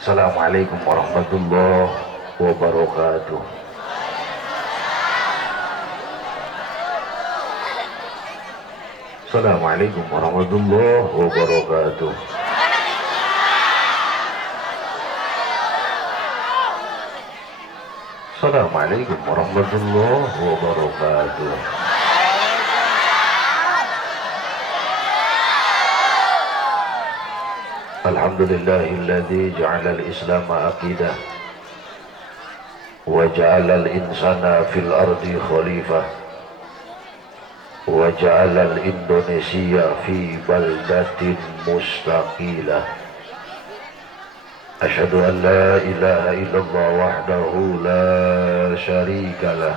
Assalamualaikum warahmatullahi wabarakatuh. Assalamualaikum warahmatullahi wabarakatuh. Assalamualaikum warahmatullahi wabarakatuh. Alhamdulillahilladzi ja'alal islama aqidah wa ja'alal insana fil ardi khalifah wa ja'alal Indonesia fi baldatin mustaqilah. Asyhadu an la ilaha illallah wahdahu la syarikalah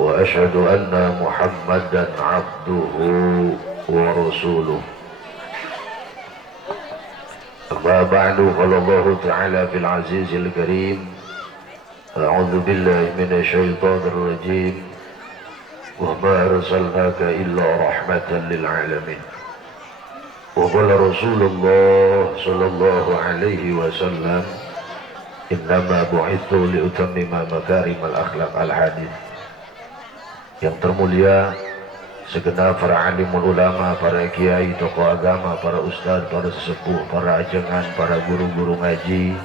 wa asyhadu anna Muhammadan abduhu wa rasuluh. Amma ba'du, qala Allah ta'ala fil azizil karim, a'udzu billahi minasy syaithanir rajim, wa ma arsalnaka illa rahmatan lil alamin. Wa qala Rasulullah sallallahu alaihi wasallam, innama bu'itsu li utammima makarimal akhlaq. Al hadis. Yang termulia segenap para alimul ulama, para kiai, tokoh agama, para ustadz, para sesepuh, para ajengan, para guru-guru ngaji,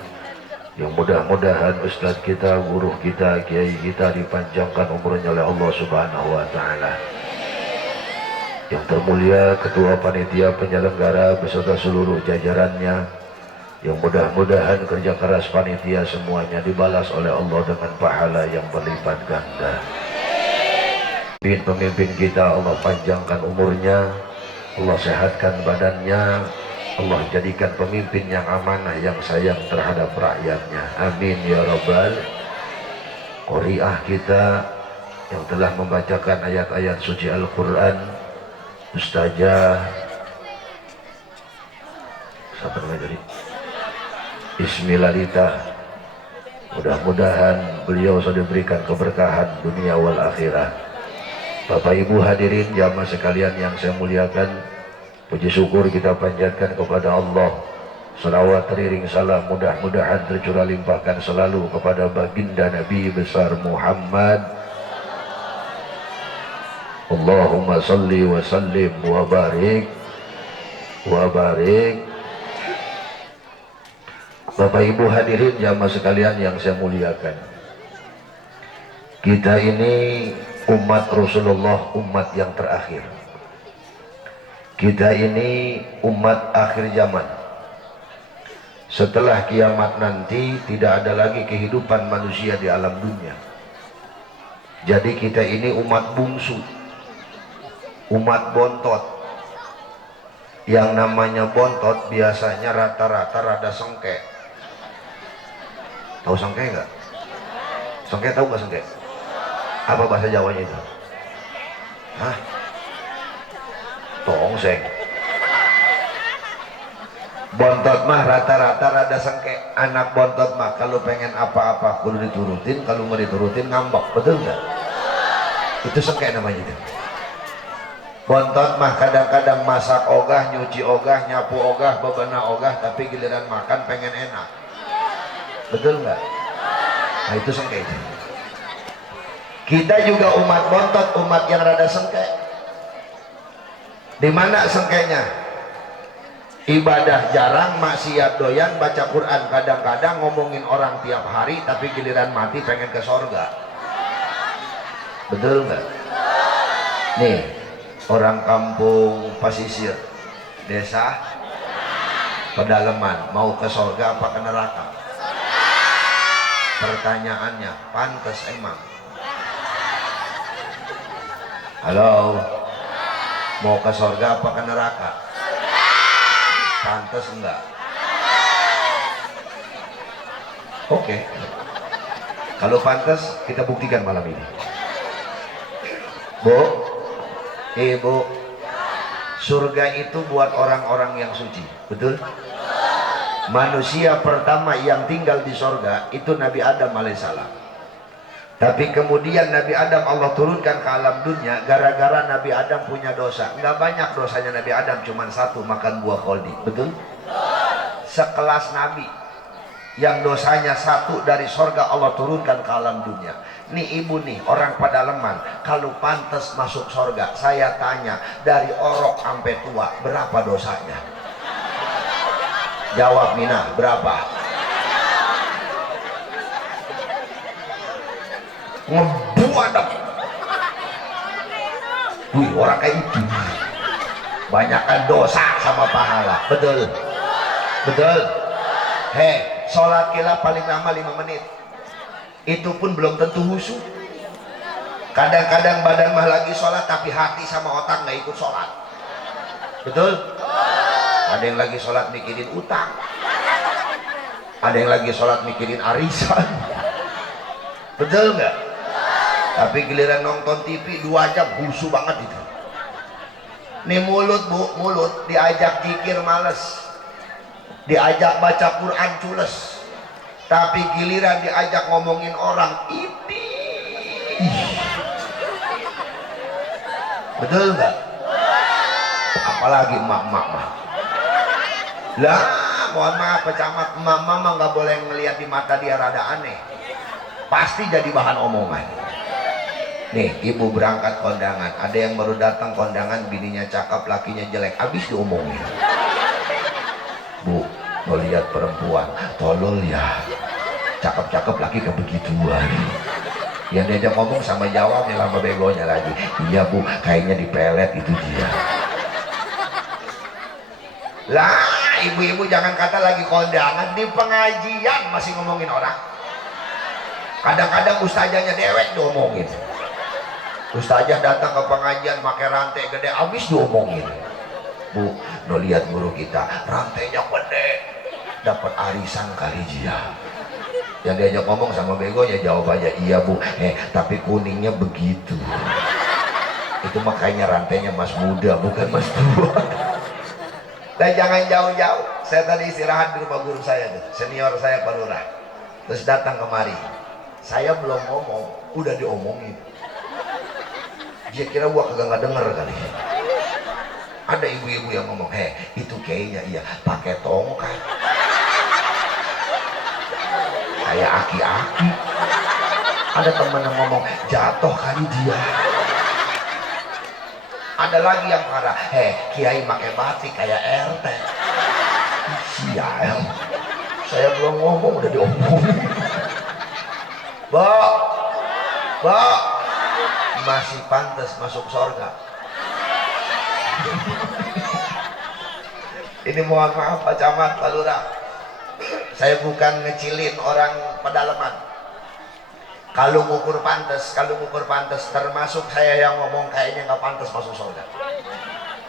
yang mudah-mudahan ustadz kita, guru kita, kiai kita dipanjangkan umurnya oleh Allah Subhanahu wa Ta'ala. Yang termulia ketua panitia penyelenggara beserta seluruh jajarannya, yang mudah-mudahan kerja keras panitia semuanya dibalas oleh Allah dengan pahala yang berlipat ganda. Pemimpin kita Allah panjangkan umurnya, Allah sehatkan badannya, Allah jadikan pemimpin yang amanah, yang sayang terhadap rakyatnya. Amin ya rabbal. Qori'ah kita yang telah membacakan ayat-ayat suci Al-Quran, Ustazah siapa namanya tadi? Bismillahirrahmanirrahim. Mudah-mudahan beliau sudah diberikan keberkahan dunia wal akhirah. Bapak Ibu hadirin jamaah sekalian yang saya muliakan, puji syukur kita panjatkan kepada Allah. Salawat teriring salam mudah-mudahan tercurah limpahkan selalu kepada baginda Nabi besar Muhammad. Allahumma salli wa sallim wa barik wa barik. Bapak Ibu hadirin jamaah sekalian yang saya muliakan, kita ini umat Rasulullah, umat yang terakhir. Kita ini umat akhir zaman. Setelah kiamat nanti tidak ada lagi kehidupan manusia di alam dunia. Jadi kita ini umat bungsu, umat bontot. Yang namanya bontot biasanya rata-rata rada sengke. Tahu sengke nggak? Sengke tahu nggak sengke? Apa bahasa Jawanya itu? Hah? Tongseng. Bontot mah rata-rata rada sengke. Anak bontot mah kalau pengen apa-apa kudu diturutin, kalau nggak diturutin ngambek, betul nggak? Itu sengke namanya itu. Bontot mah kadang-kadang masak ogah, nyuci ogah, nyapu ogah, bebenah ogah, tapi giliran makan pengen enak, betul nggak? Nah itu sengke itu. Kita juga umat bontot, umat yang rada sengke. Di mana sengkenya? Ibadah jarang, maksiat doyan, baca Quran kadang-kadang, ngomongin orang tiap hari, tapi giliran mati pengen ke sorga. Betul nggak? Nih, orang kampung pasisir, desa pedalaman, mau ke sorga apa ke neraka? Pertanyaannya, pantas emang? Halo, mau ke sorga apa ke neraka? Pantas enggak? Oke. Kalau pantas kita buktikan malam ini. Bu, Ibu, surga itu buat orang-orang yang suci, betul? Manusia pertama yang tinggal di sorga itu Nabi Adam alaihissalam. Tapi kemudian Nabi Adam Allah turunkan ke alam dunia gara-gara Nabi Adam punya dosa. Nggak banyak dosanya Nabi Adam, cuma satu, makan buah kholdi, betul? sekelas Nabi yang dosanya satu dari sorga Allah turunkan ke alam dunia. Nih ibu nih orang pedalaman, kalau pantas masuk sorga, saya tanya dari orok sampai tua berapa dosanya? Jawab Mina, berapa? Ngebuadap. Wih, orang kayak itu banyakkan dosa sama pahala. Betul? Betul? Hei, sholat kila paling lama 5 menit. Itu pun belum tentu khusyuk. Kadang-kadang badan mah lagi sholat tapi hati sama otak nggak ikut sholat. Betul? Ada yang lagi sholat mikirin utang, ada yang lagi sholat mikirin arisan. Betul nggak? Tapi giliran nonton TV 2 jam khusyuk banget itu. Nih mulut bu, mulut diajak zikir males, diajak baca Quran cules, tapi giliran diajak ngomongin orang ini. Betul nggak? Apalagi emak-emak mah. Lah, mohon maaf pecamat, mama nggak boleh ngelihat di mata dia rada aneh, pasti jadi bahan omongan. Nih, ibu berangkat kondangan, ada yang baru datang kondangan, bininya cakep, lakinya jelek, habis diomongin. Bu, mau lihat perempuan, tolol ya, cakep-cakep laki kebegituan. Yang diajak ngomong sama jawabnya lama begonya lagi. Iya bu, kayaknya dipelet itu dia. Lah, ibu-ibu jangan kata lagi kondangan, di pengajian masih ngomongin orang. Kadang-kadang ustazahnya dewek diomongin. Ustazah datang ke pengajian pakai rantai gede, habis diomongin. Bu, no lihat guru kita, rantainya gede, dapat arisan kali dia. Yang diajak ngomong sama begonya jawab aja, iya bu, tapi kuningnya begitu. Itu makanya rantainya mas muda, bukan mas tua. Dan jangan jauh-jauh. Saya tadi istirahat di rumah guru saya tuh, senior saya Pak Lurah. Terus datang kemari, saya belum ngomong, udah diomongin. Dia kira gua kagak nggak denger kali. Ada ibu-ibu yang ngomong, itu kayaknya iya pakai tongkat, kayak aki-aki. Ada temen yang ngomong jatuh kali dia. Ada lagi yang parah, kiai pakai batik kayak RT. Sial, saya belum ngomong udah diomongin. Bo, masih pantas masuk surga. Ini mohon maaf Pak Camat, Pak Lurah, saya bukan ngecilin orang pedalaman. Kalau ngukur pantas, termasuk saya yang ngomong kayaknya nggak pantas masuk surga.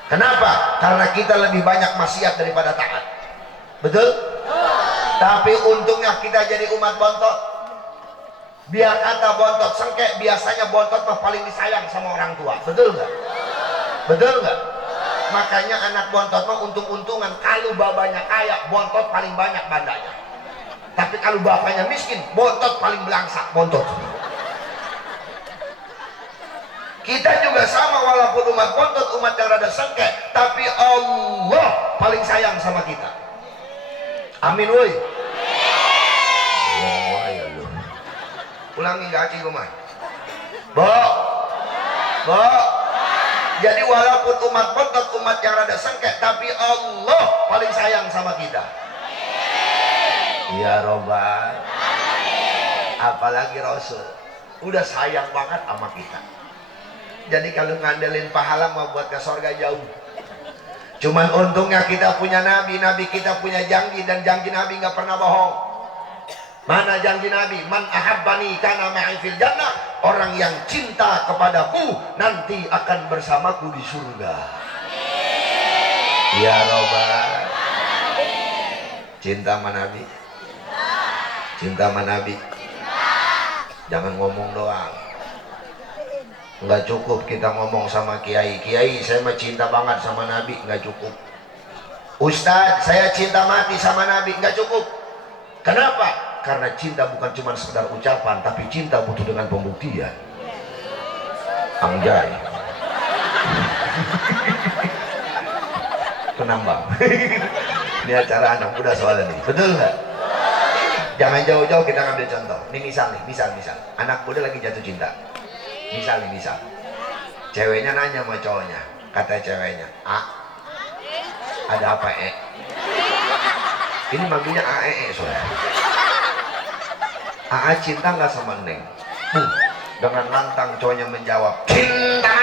Kenapa? Karena kita lebih banyak maksiat daripada taat. Betul? Tapi untungnya kita jadi umat bontot. Biar kata bontot sengkek, biasanya bontot mah paling disayang sama orang tua. Betul nggak? Betul nggak? Makanya anak bontot mah untung-untungan. Kalau babanya kaya, bontot paling banyak bandanya. Tapi kalau bapaknya miskin, bontot paling belangsak, bontot. Kita juga sama, walaupun umat bontot, umat yang rada sengkek, tapi Allah paling sayang sama kita. Amin woi. Oh ya lu. Ulangi gaji rumah. Bo. Jadi walaupun umat bontot, umat yang rada sengkek, tapi Allah paling sayang sama kita. Ya Robbal. Apalagi Rasul udah sayang banget sama kita. Jadi kalau ngandelin pahala mau buat ke surga jauh. Cuman untungnya kita punya nabi, nabi kita punya janji, dan janji nabi nggak pernah bohong. Mana janji nabi? Man ahabbani kana ma'i fil jannah. Orang yang cinta kepadaku nanti akan bersamaku di surga. Ya Robbal. Cinta sama nabi. Cinta sama nabi. Jangan ngomong doang. Nggak cukup kita ngomong sama kiai, saya mah cinta banget sama nabi, nggak cukup. Ustadz, saya cinta mati sama nabi, nggak cukup. Kenapa? Karena cinta bukan cuma sekedar ucapan, tapi cinta butuh dengan pembuktian. Anjay. Kenambang. Ini acara anak muda soalnya nih, betul nggak? Jangan jauh-jauh kita ngambil contoh. Ini misal nih, misal. Anak muda lagi jatuh cinta. Misal. Ceweknya nanya sama cowoknya, kata ceweknya, ada apa Ini manggilnya soalnya. Cinta nggak sama Neng? Dengan lantang cowoknya menjawab, cinta.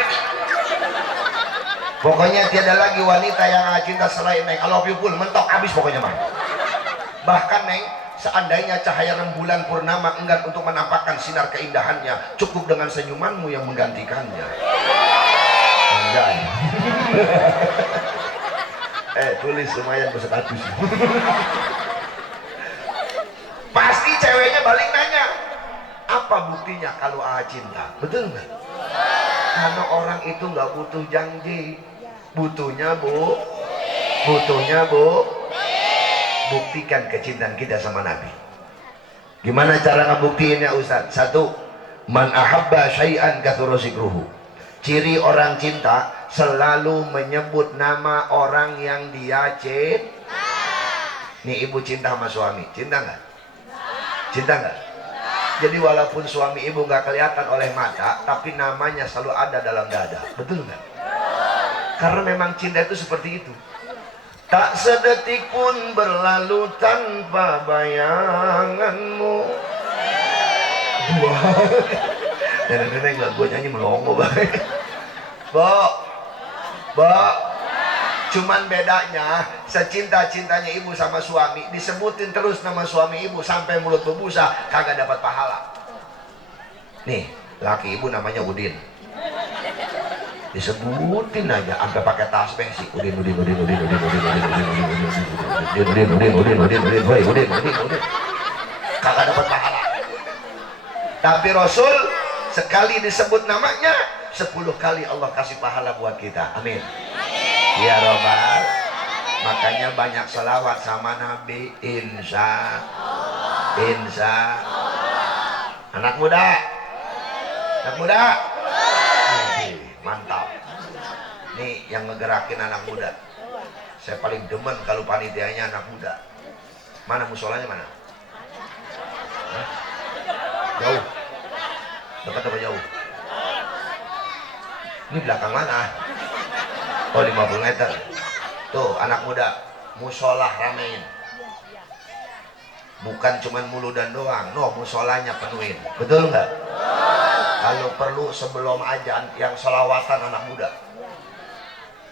Pokoknya tiada lagi wanita yang cinta selain Neng. I love you full, mentok habis pokoknya mah. Bahkan Neng, seandainya cahaya rembulan purnama enggan untuk menampakkan sinar keindahannya, cukup dengan senyumanmu yang menggantikannya. Enggak. Tulis lumayan berstatus. Pasti ceweknya balik nanya, apa buktinya kalau cinta? Betul nggak? Karena orang itu nggak butuh janji, butuhnya buktikan kecintaan kita sama Nabi. Gimana cara ngebuktiinnya Ustaz? Satu, man ahabba syai'an kathura zikruhu. Ciri orang cinta selalu menyebut nama orang yang dia cinta. Nih ibu cinta sama suami, cinta nggak? Cinta nggak? Jadi walaupun suami ibu nggak kelihatan oleh mata, tapi namanya selalu ada dalam dada. Betul nggak? Karena memang cinta itu seperti itu. Tak sedetik pun berlalu tanpa bayanganmu. Wah, nenek-nenek nggak gue nyanyi melongo banget. Bo, cuman bedanya secinta-cintanya ibu sama suami disebutin terus nama suami ibu sampai mulut berbusa, kagak dapat pahala. Nih, laki ibu namanya Udin, disebutin aja sampai pakai tasbih sih, Udin, kagak dapat pahala. Tapi Rasul sekali disebut namanya 10 kali Allah kasih pahala buat kita. Amin. Ya Robbal. Makanya banyak selawat sama Nabi. Insya Anak muda. Mantap. Nih yang ngegerakin anak muda. Saya paling demen kalau panitianya anak muda. Mana musolanya mana? Jauh. Dekat apa jauh? Ini belakang mana? Oh 50 meter. Tuh anak muda, musolah ramein. Bukan cuman muludan doang, musolanya penuhin. Betul nggak? Kalau perlu sebelum azan yang selawatan anak muda.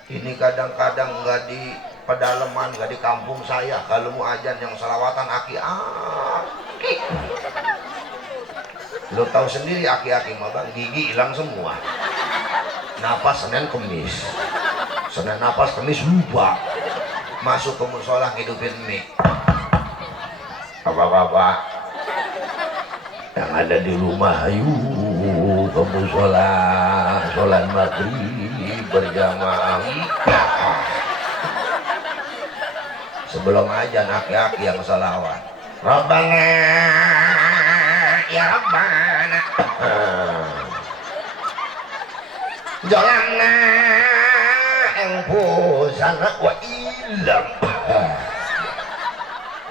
Ini kadang-kadang nggak di pedalaman, nggak di kampung saya. Kalau mau azan yang selawatan aki. Lo tahu sendiri aki-aki mah bang, gigi hilang semua. Napas Senin Kemis, Senin napas Kemis lupa. Masuk ke musola ngidupin mie. Bapak-bapak yang ada di rumah, ayo ke musola, sholat maghrib berjamaah. Sebelum azan aki-aki yang salawat. Rabbana ya Rabbana. Jalanna engpusana wa ilam.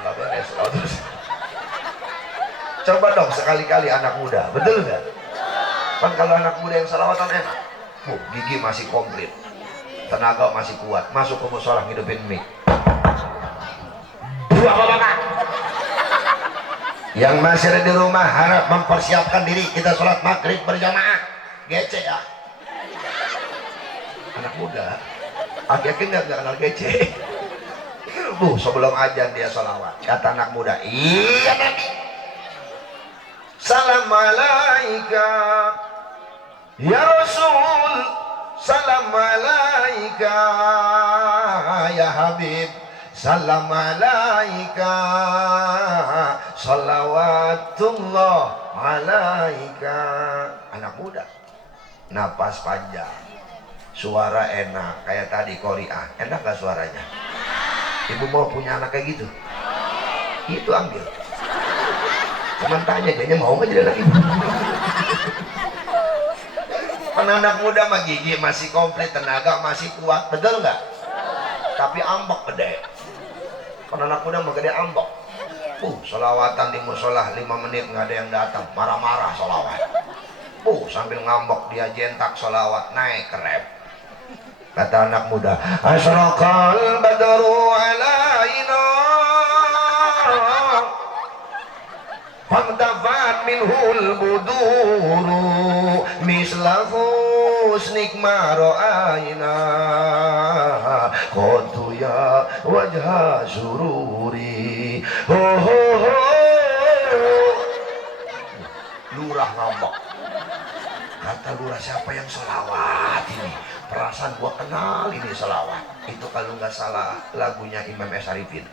Nggak beres. Coba dong sekali-kali anak muda, betul nggak? Kan kalau anak muda yang salawatan enak. Gigi masih komplit, tenaga masih kuat. Masuk ke musola ngidupin mie. Bapak-bapak yang masih ada di rumah harap mempersiapkan diri, kita sholat maghrib berjamaah. Gece ya. Anak muda, aki-aki nggak kenal gece. Sebelum azan dia sholawat. Kata anak muda, iya Nabi. Salam alaika ya Rasul, salam alaika ya Habib, salam alaika salawatullah alaika. Anak muda, napas panjang, suara enak kayak tadi Korea. Enak gak suaranya? Ibu mau punya anak kayak gitu? Itu ambil. Cuman tanya dia mau nggak jadi anak ibu. Anak muda mah gigi masih komplit, tenaga masih kuat, betul nggak? Tapi ambek gede. Kalau anak muda mah gede ambok. Sholawatan di musola 5 menit nggak ada yang datang, marah-marah sholawat. Sambil ngambok dia jentak sholawat naik ke rap. Kata anak muda, asyraqal badru alaina famtafat minhul buduru mislahu husnik mara'aina qadtu ya wajha sururi ho ho ho. Lurah ngambek. Kata lurah, siapa yang selawat ini? Perasaan gua kenal ini selawat. Itu kalau nggak salah lagunya Imam S. Arifin,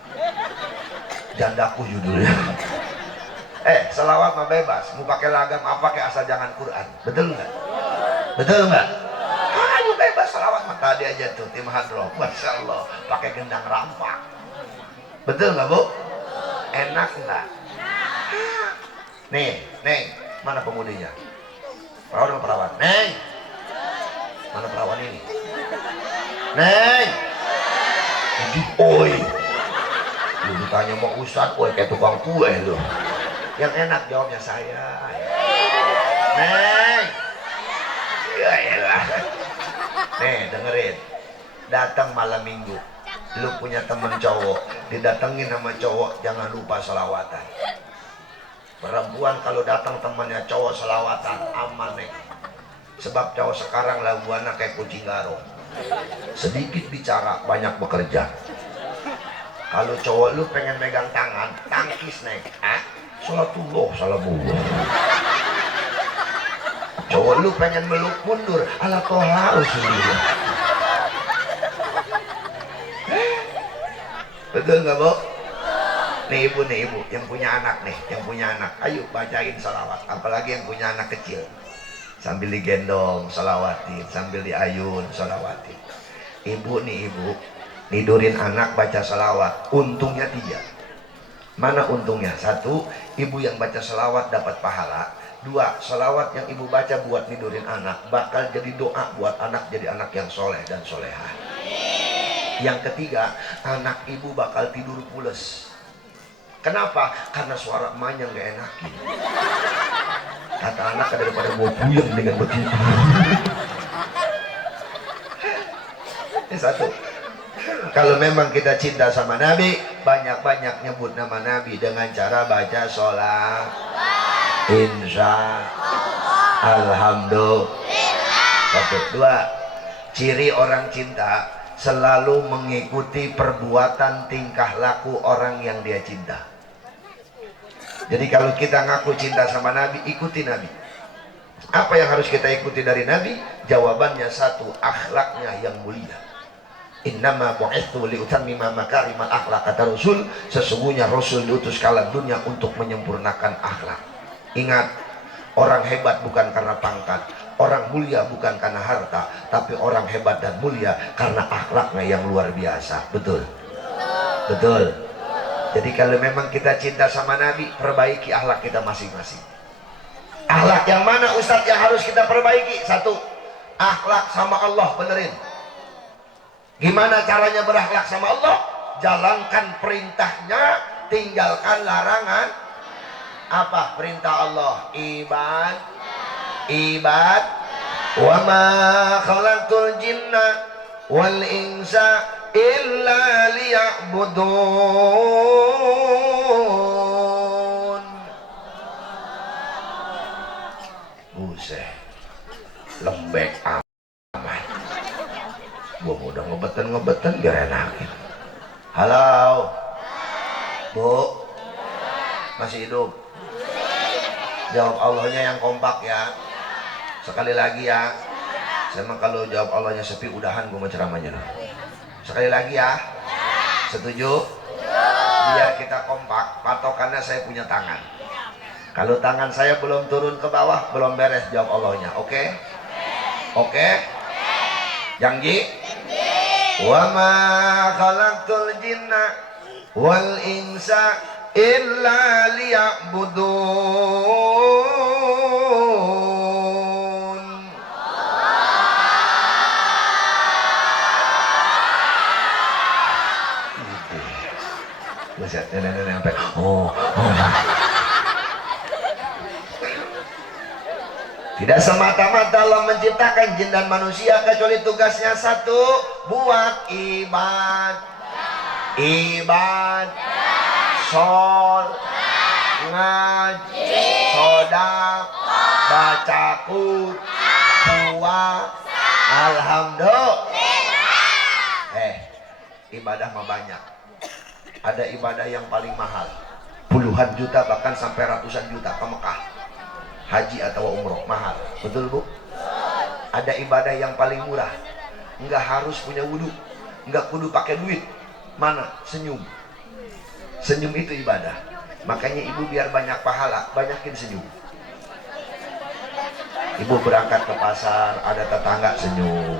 Jandaku judulnya. Selawat mah bebas, mau pakai lagam apa kayak asal jangan Quran. Betul nggak? Betul nggak? Ayo bebas selawat mah. Tadi aja tuh tim hadroh, masya Allah, pakai gendang rampak. Betul nggak bu? Enak nggak? Nih, Neng, mana pemudinya? Perawan sama perawan? Neng, mana perawan ini? Neng, oi, lu ditanya mau ustad, oi kayak tukang kue lu. Yang enak jawabnya saya. Neng, ya elah. Nih dengerin, datang malam minggu, lu punya temen cowok, didatengin sama cowok, jangan lupa selawatan. Perempuan kalau datang temannya cowok selawatan aman nih. Sebab cowok sekarang laguannya kayak kucing garong. Sedikit bicara banyak bekerja. Kalau cowok lu pengen megang tangan, tangkis nih. Salatullah, salamullah. Cowok lu pengen meluk mundur, ala toha rasulullah. Betul nggak bu? Nih ibu yang punya anak nih, yang punya anak, ayo bacain salawat. Apalagi yang punya anak kecil, sambil digendong salawatin, sambil diayun salawatin. Ibu tidurin anak baca salawat, untungnya 3. Mana untungnya? 1, ibu yang baca salawat dapat pahala. 2, salawat yang ibu baca buat tidurin anak bakal jadi doa buat anak jadi anak yang soleh dan solehah. Yang ketiga, anak ibu bakal tidur pules. Kenapa? Karena suara emaknya nggak enakin. Kata anak daripada mau puyeng dengan begitu. Ini 1. Kalau memang kita cinta sama Nabi, banyak-banyak nyebut nama Nabi dengan cara baca sholat. Insya Alhamdulillah. 1, 2. Ciri orang cinta selalu mengikuti perbuatan tingkah laku orang yang dia cinta. Jadi kalau kita ngaku cinta sama Nabi, ikuti Nabi. Apa yang harus kita ikuti dari Nabi? Jawabannya 1, akhlaknya yang mulia. Innama bu'itsu liutammima makarimal akhlak, kata Rasul, sesungguhnya Rasul diutus ke alam dunia untuk menyempurnakan akhlak. Ingat, orang hebat bukan karena pangkat, orang mulia bukan karena harta, tapi orang hebat dan mulia karena akhlaknya yang luar biasa. Betul? Betul. Jadi kalau memang kita cinta sama Nabi, perbaiki akhlak kita masing-masing. Akhlak yang mana Ustadz yang harus kita perbaiki? 1, akhlak sama Allah, benerin. Gimana caranya berakhlak sama Allah? Jalankan perintahnya, tinggalkan larangan. Apa perintah Allah? Ibad. Wa ma khalaqtul jinna wal insa illa liya'budun. Buset, lembek amat. Gua udah ngebeten biar enakin. Halo Bu, masih hidup? Jawab Allahnya yang kompak ya. Sekali lagi ya. Saya kalau jawab Allahnya sepi, udahan gua mau ceramahnya. Sekali lagi ya. Setuju? Biar kita kompak, patokannya saya punya tangan. Kalau tangan saya belum turun ke bawah, belum beres jawab Allahnya. Oke? Oke? Janji? Wa ma khalaqtul jinna wal insa illa liya'budun. oh. Tidak semata-mata Allah menciptakan jin dan manusia kecuali tugasnya satu, buat ibad, sol, ngaji, sodak, baca Qur'an, puasa, alhamdulillah. Ibadah mah banyak. Ada ibadah yang paling mahal, puluhan juta bahkan sampai ratusan juta ke Mekah. Haji atau umroh mahal, betul bu? Ada ibadah yang paling murah, nggak harus punya wudhu, nggak kudu pakai duit. Mana? Senyum. Senyum itu ibadah. Makanya ibu biar banyak pahala, banyakin senyum. Ibu berangkat ke pasar, ada tetangga senyum,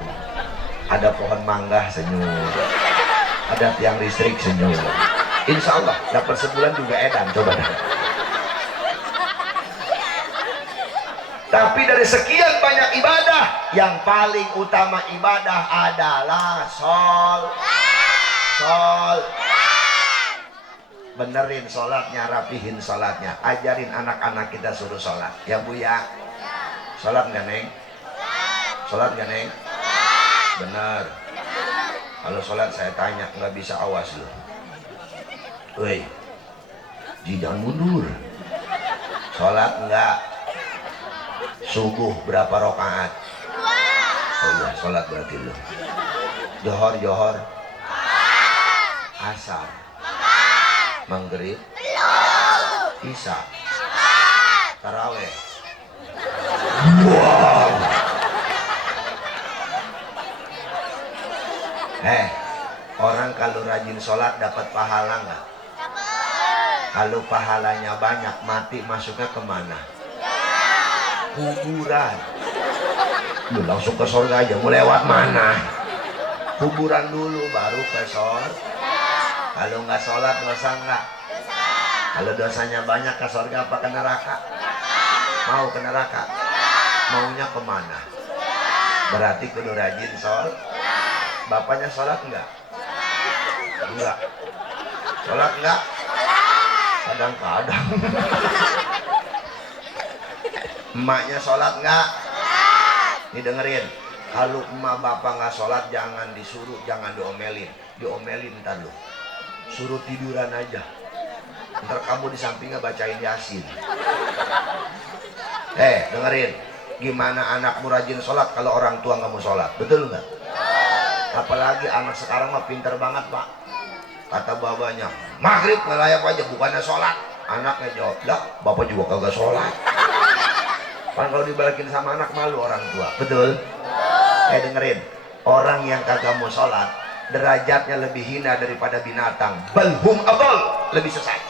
ada pohon mangga senyum, ada tiang listrik senyum. Insya Allah dapat sebulan juga edan, coba dah. Tapi dari sekian banyak ibadah, yang paling utama ibadah adalah sol. Benerin sholatnya, rapihin sholatnya, ajarin anak-anak kita suruh sholat. Ya bu ya? Sholat nggak neng? Sholat nggak neng? Bener. Kalau sholat saya tanya, nggak bisa awas loh. Woi, jangan mundur. Sholat nggak? Subuh berapa rakaat? Oh iya, sholat berarti lo. Johor, asar, maghrib, isya, taraweh. Wow. Orang kalau rajin sholat dapat pahala nggak? Kalau pahalanya banyak, mati masuknya kemana? Kuburan. Lu langsung ke surga aja, mau lewat mana? Kuburan dulu baru ke surga. Kalau nggak sholat dosa nggak? Kalau dosanya banyak ke surga apa ke neraka? Mau ke neraka? Maunya kemana? Berarti kudu rajin sholat. Bapaknya sholat nggak? Enggak. Sholat nggak? Kadang-kadang. Emaknya sholat nggak? Nih dengerin, kalau emak bapak nggak sholat jangan disuruh, jangan diomelin. Diomelin ntar lu, suruh tiduran aja. Ntar kamu di sampingnya bacain Yasin. Dengerin, gimana anakmu rajin sholat kalau orang tua nggak mau sholat? Betul nggak? Apalagi anak sekarang mah pinter banget pak. Kata babanya, maghrib ngelayap aja bukannya sholat. Anaknya jawab, lah bapak juga kagak sholat. Kan kalau dibalikin sama anak malu orang tua, betul? Dengerin, orang yang kagak mau sholat derajatnya lebih hina daripada binatang. Balhum abal, lebih sesat.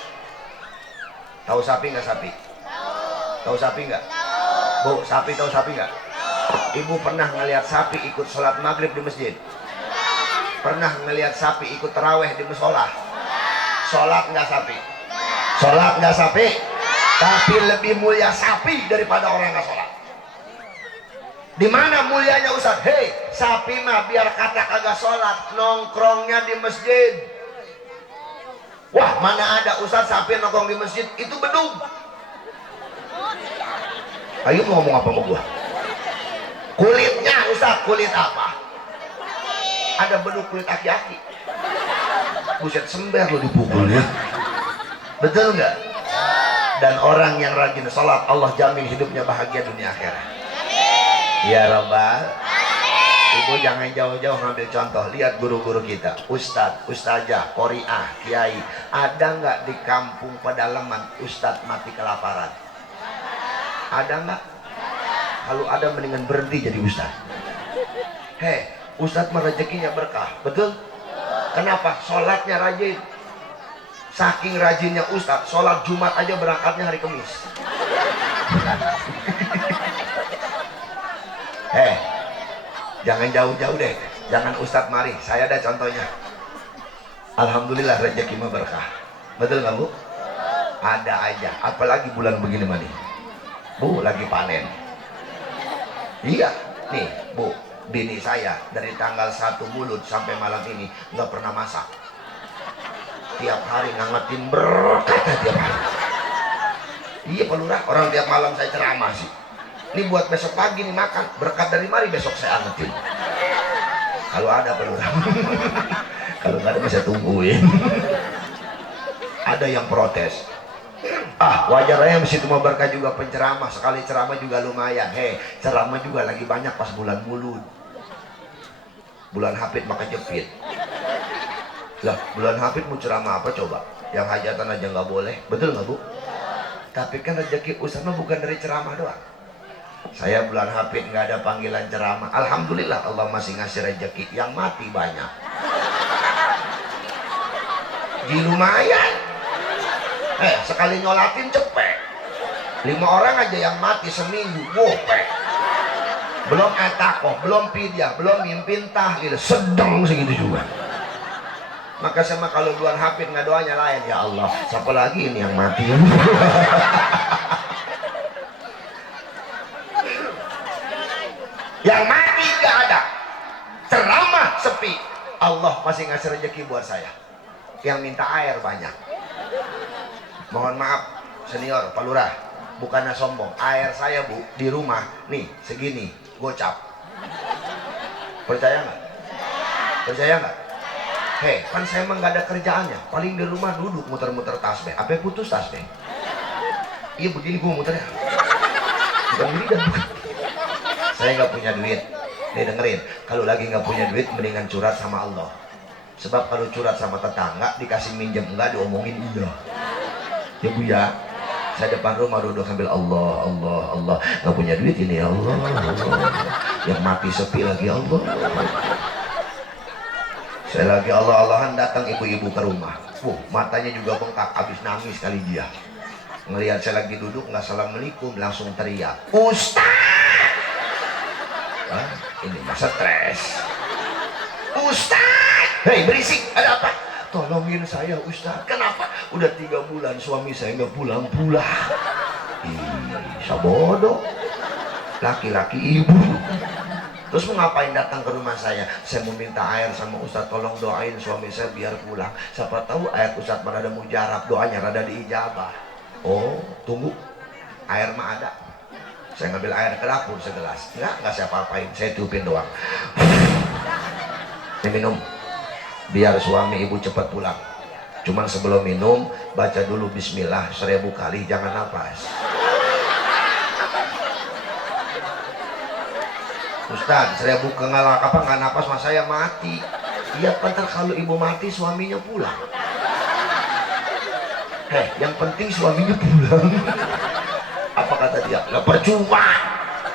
Tahu sapi nggak sapi? Tahu sapi nggak? Bu, sapi tahu sapi nggak? Ibu pernah ngelihat sapi ikut sholat maghrib di masjid? Pernah ngelihat sapi ikut taraweh di musola? Sholat nggak sapi? Sholat nggak sapi? Tapi lebih mulia sapi daripada orang nggak sholat. Di mana mulianya Ustaz? Sapi mah biar kata kagak sholat, nongkrongnya di masjid. Wah, mana ada Ustaz sapi nongkrong di masjid? Itu bedug. Ayo mau ngomong apa sama gua? Kulitnya Ustaz, kulit apa? Ada bedug kulit aki-aki. Buset, sember lo dipukulnya. Betul nggak? Dan orang yang rajin sholat Allah jamin hidupnya bahagia dunia akhirat. Ya Rabbal. Ibu jangan jauh-jauh ngambil contoh. Lihat guru-guru kita, ustadz, ustazah, qoriah, kiai. Ada nggak di kampung pedalaman ustadz mati kelaparan? Ada nggak? Kalau ada mendingan berhenti jadi ustadz. Ustadz mah rezekinya berkah, betul? Kenapa? Sholatnya rajin. Saking rajinnya Ustadz, sholat Jumat aja berangkatnya hari Kamis. Jangan jauh-jauh deh, jangan Ustadz mari, saya ada contohnya. Alhamdulillah rezeki mah berkah, betul nggak bu? Ada aja, apalagi bulan begini mah nih, bu lagi panen. Iya, nih bu, bini saya dari tanggal 1 Mulud sampai malam ini nggak pernah masak. tiap hari ngangetin berkata tiap hari. Iya Pak Lurah, orang tiap malam saya ceramah sih. Ini buat besok pagi nih makan, berkat dari mari besok saya angetin. Kalau ada Pak Lurah. Kalau nggak ada saya tungguin. Ada yang protes. Wajar aja mesti cuma berkah juga penceramah, sekali ceramah juga lumayan. Ceramah juga lagi banyak pas bulan Mulud. Bulan Hafid maka jepit. Lah, bulan Hafid mau ceramah apa coba? Yang hajatan aja nggak boleh, betul nggak Bu? Tapi kan rezeki Ustaz mah bukan dari ceramah doang. Saya bulan Hafid nggak ada panggilan ceramah. Alhamdulillah Allah masih ngasih rezeki. Yang mati banyak. Lumayan. Sekali nyolatin cepet. 5 orang aja yang mati seminggu, gopek. Belum etakoh, belum pidyah, belum mimpin tahlil, sedang segitu juga. Maka sama kalau bulan Hafid nggak doanya lain, ya Allah, siapa lagi ini yang mati? Yang mati nggak ada, ceramah sepi. Allah masih ngasih rezeki buat saya. Yang minta air banyak. Mohon maaf senior Pak Lurah, bukannya sombong, air saya Bu di rumah nih segini gocap. Percaya nggak? Percaya nggak? Kan saya emang nggak ada kerjaannya, paling di rumah duduk muter-muter tasbih. Apa putus tasbih? Iya begini gua muternya. Bukan gini dan bukan. Saya nggak punya duit. Nih dengerin, kalau lagi nggak punya duit mendingan curhat sama Allah. Sebab kalau curhat sama tetangga dikasih minjem enggak diomongin iya. Ya Bu ya, saya depan rumah duduk sambil Allah, Allah, Allah, nggak punya duit ini ya Allah, Allah. Yang mati sepi lagi Allah. Saya lagi Allah Allahan datang ibu-ibu ke rumah. Matanya juga bengkak, habis nangis kali dia. Ngelihat saya lagi duduk nggak assalamualaikum langsung teriak, Ustaz! Ini masa stres. Ustaz! Hei berisik, ada apa? Tolongin saya Ustaz. Kenapa? Udah 3 bulan suami saya nggak pulang-pulang. Sabodo. Laki-laki ibu. Terus mau ngapain datang ke rumah saya? Saya mau minta air sama Ustaz, tolong doain suami saya biar pulang. Siapa tahu air Ustaz mana ada mujarab, doanya rada diijabah. Oh, tunggu. Air mah ada. Saya ngambil air ke dapur segelas. Enggak saya apa-apain. Saya tiupin doang. Ini minum. Biar suami ibu cepat pulang. Cuman sebelum minum baca dulu bismillah 1000 kali, jangan napas. Ustaz, 1000 kengalak apa nggak napas mas saya mati. Iya pantar kalau ibu mati suaminya pulang. Yang penting suaminya pulang. Apa kata dia? Lah percuma.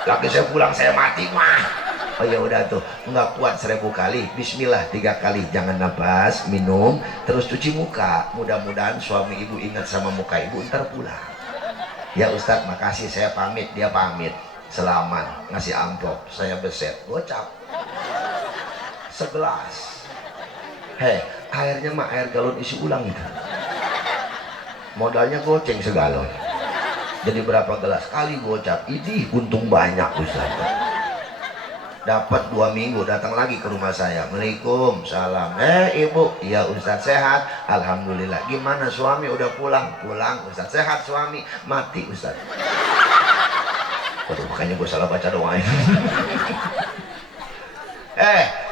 Lagi saya pulang saya mati mah. Oh ya udah tuh, nggak kuat 1000 kali, bismillah 3 kali, jangan nafas, minum, terus cuci muka. Mudah-mudahan suami ibu ingat sama muka ibu, ntar pulang. Ya Ustadz, makasih, saya pamit, dia pamit. Selamat, ngasih amplop, saya beset, gocap. Segelas. Airnya mah air galon isi ulang itu. Modalnya goceng segalon. Jadi berapa gelas? Kali gocap, idih untung banyak Ustadz. Dapat 2 minggu datang lagi ke rumah saya. Assalamualaikum, salam. Ibu, iya Ustadz sehat, alhamdulillah. Gimana suami udah pulang? Pulang Ustadz. Sehat suami? Mati Ustadz. Waduh, makanya gue salah baca doa.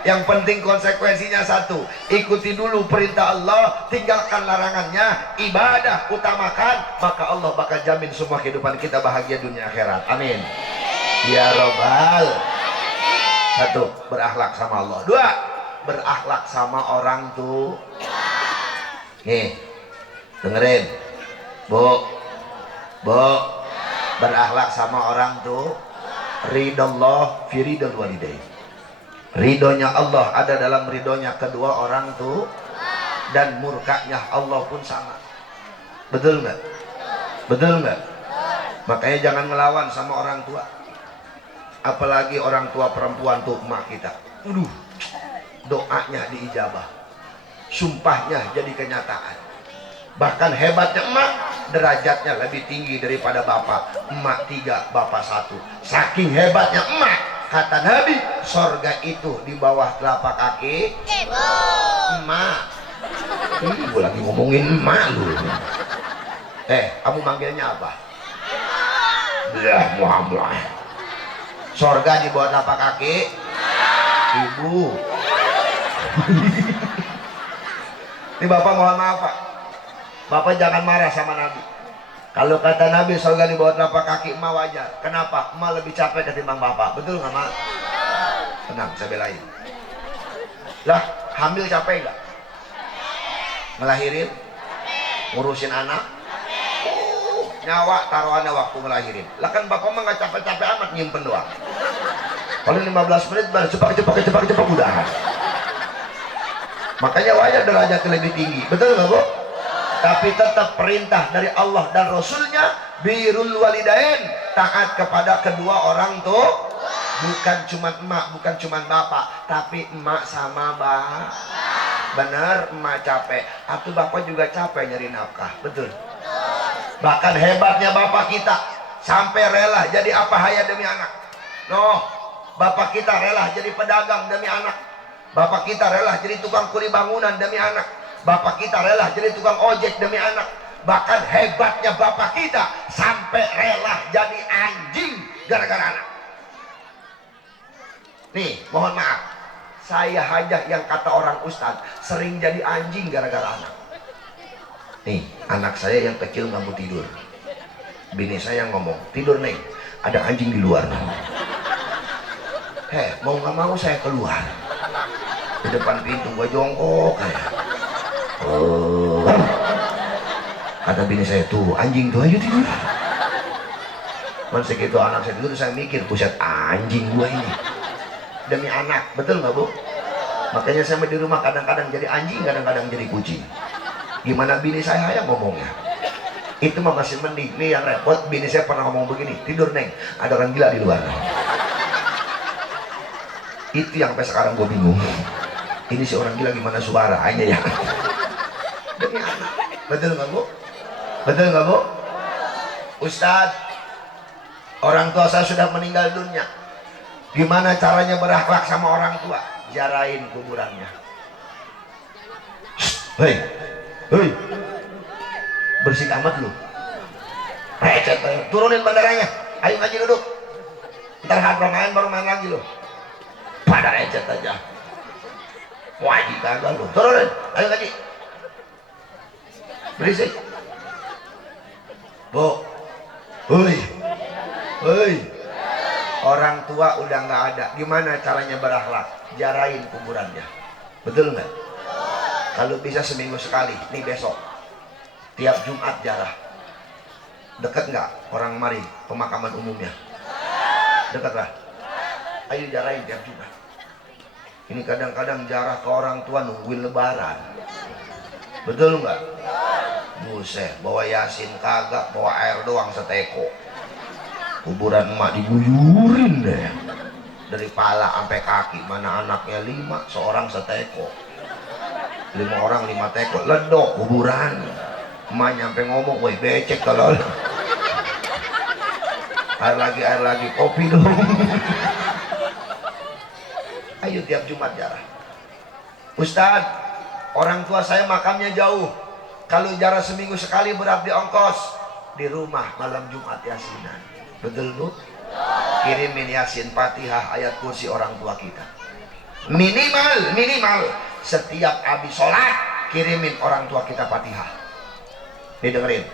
Yang penting konsekuensinya satu, ikuti dulu perintah Allah, tinggalkan larangannya, ibadah utamakan, maka Allah bakal jamin semua kehidupan kita bahagia dunia akhirat. Amin ya robbal. 1, berakhlak sama Allah. 2, berakhlak sama orang tuh. Nih, dengerin, Bu, berakhlak sama orang tuh. Ridallah fi ridal walidain. Ridhonya Allah ada dalam ridhonya kedua orang tuh, dan murkanya Allah pun sama. Betul nggak? Betul nggak? Makanya jangan ngelawan sama orang tua. Apalagi orang tua perempuan tuh emak kita. Doanya diijabah, sumpahnya jadi kenyataan. Bahkan hebatnya emak, derajatnya lebih tinggi daripada bapak. Emak 3, bapak 1. Saking hebatnya emak, kata Nabi, sorga itu di bawah telapak kaki emak. Ih, gue lagi ngomongin emak lu. Kamu manggilnya apa? Lah Muhammad. Sorga di bawah telapak kaki ibu. Ini bapak mohon maaf pak, bapak jangan marah sama Nabi. Kalau kata Nabi sorga di bawah telapak kaki emak wajar. Kenapa? Emak lebih capek ketimbang bapak. Betul nggak mak? Tenang, saya belain. Lah hamil capek nggak? Ngelahirin? Ngurusin anak? Nyawa taruhannya waktu ngelahirin. Lah kan bapak mah nggak capek-capek amat nyimpen doang. Paling 15 menit baru cepak udahan. Makanya wajar derajatnya lebih tinggi. Betul nggak bu? Tapi tetap perintah dari Allah dan Rasulnya birrul walidain, taat kepada kedua orang tuh. Bukan cuma emak, bukan cuma bapak, tapi emak sama bapak. Bener, emak capek, atau bapak juga capek nyari nafkah. Betul. Bahkan hebatnya bapak kita sampai rela jadi apa haya demi anak. No, bapak kita rela jadi pedagang demi anak. Bapak kita rela jadi tukang kuli bangunan demi anak. Bapak kita rela jadi tukang ojek demi anak. Bahkan hebatnya bapak kita sampai rela jadi anjing gara-gara anak. Nih, mohon maaf, saya aja yang kata orang ustadz sering jadi anjing gara-gara anak. Nih, anak saya yang kecil nggak mau tidur. Bini saya yang ngomong, tidur neng, ada anjing di luar. Mau nggak mau saya keluar. Di depan pintu gua jongkok kayak. Oh, kata bini saya tuh, anjing tuh ayo tidur. Masa gitu anak saya tidur, saya mikir, buset anjing gua ini. Demi anak, betul nggak bu? Makanya saya di rumah kadang-kadang jadi anjing, kadang-kadang jadi kucing. Gimana bini saya yang ngomongnya? Itu mah masih mending. Nih yang repot, bini saya pernah ngomong begini, tidur neng, ada orang gila di luar. Itu yang sampai sekarang gue bingung. Ini si orang gila gimana suaranya ya? Demi anak, betul nggak bu? Betul nggak bu? Ustadz, orang tua saya sudah meninggal dunia. Gimana caranya berakhlak sama orang tua? Ziarahin kuburannya. Hei, bersih amat lu. Recet, turunin bandaranya. Ayo ngaji duduk. Ntar hadro main baru main lagi lu. Pada recet aja. Wajib kagak lu. Turunin, ayo ngaji. Berisik. Bu, hei. Orang tua udah nggak ada, gimana caranya berakhlak? Ziarahin kuburannya, betul nggak? Kalau bisa seminggu sekali, nih besok, tiap Jumat ziarah. Deket nggak orang mari pemakaman umumnya? Deket lah. Ayo ziarahin tiap Jumat. Ini kadang-kadang ziarah ke orang tua nungguin Lebaran, betul nggak? Buset, bawa Yasin kagak, bawa air doang seteko. Kuburan emak diguyurin deh dari pala sampai kaki. Mana anaknya 5, seorang seteko. 5 orang 5 teko, ledok kuburan. Emak nyampe ngomong, woi becek kalau air lagi, kopi dong. Ayo tiap Jumat jarah. Ustadz, orang tua saya makamnya jauh. Kalau jarah seminggu sekali berarti ongkos. Di rumah malam Jumat Yasinan. Betul bu? Kirimin Yasin Fatihah ayat kursi orang tua kita. Minimal setiap habis sholat kirimin orang tua kita Fatihah. Nih dengerin,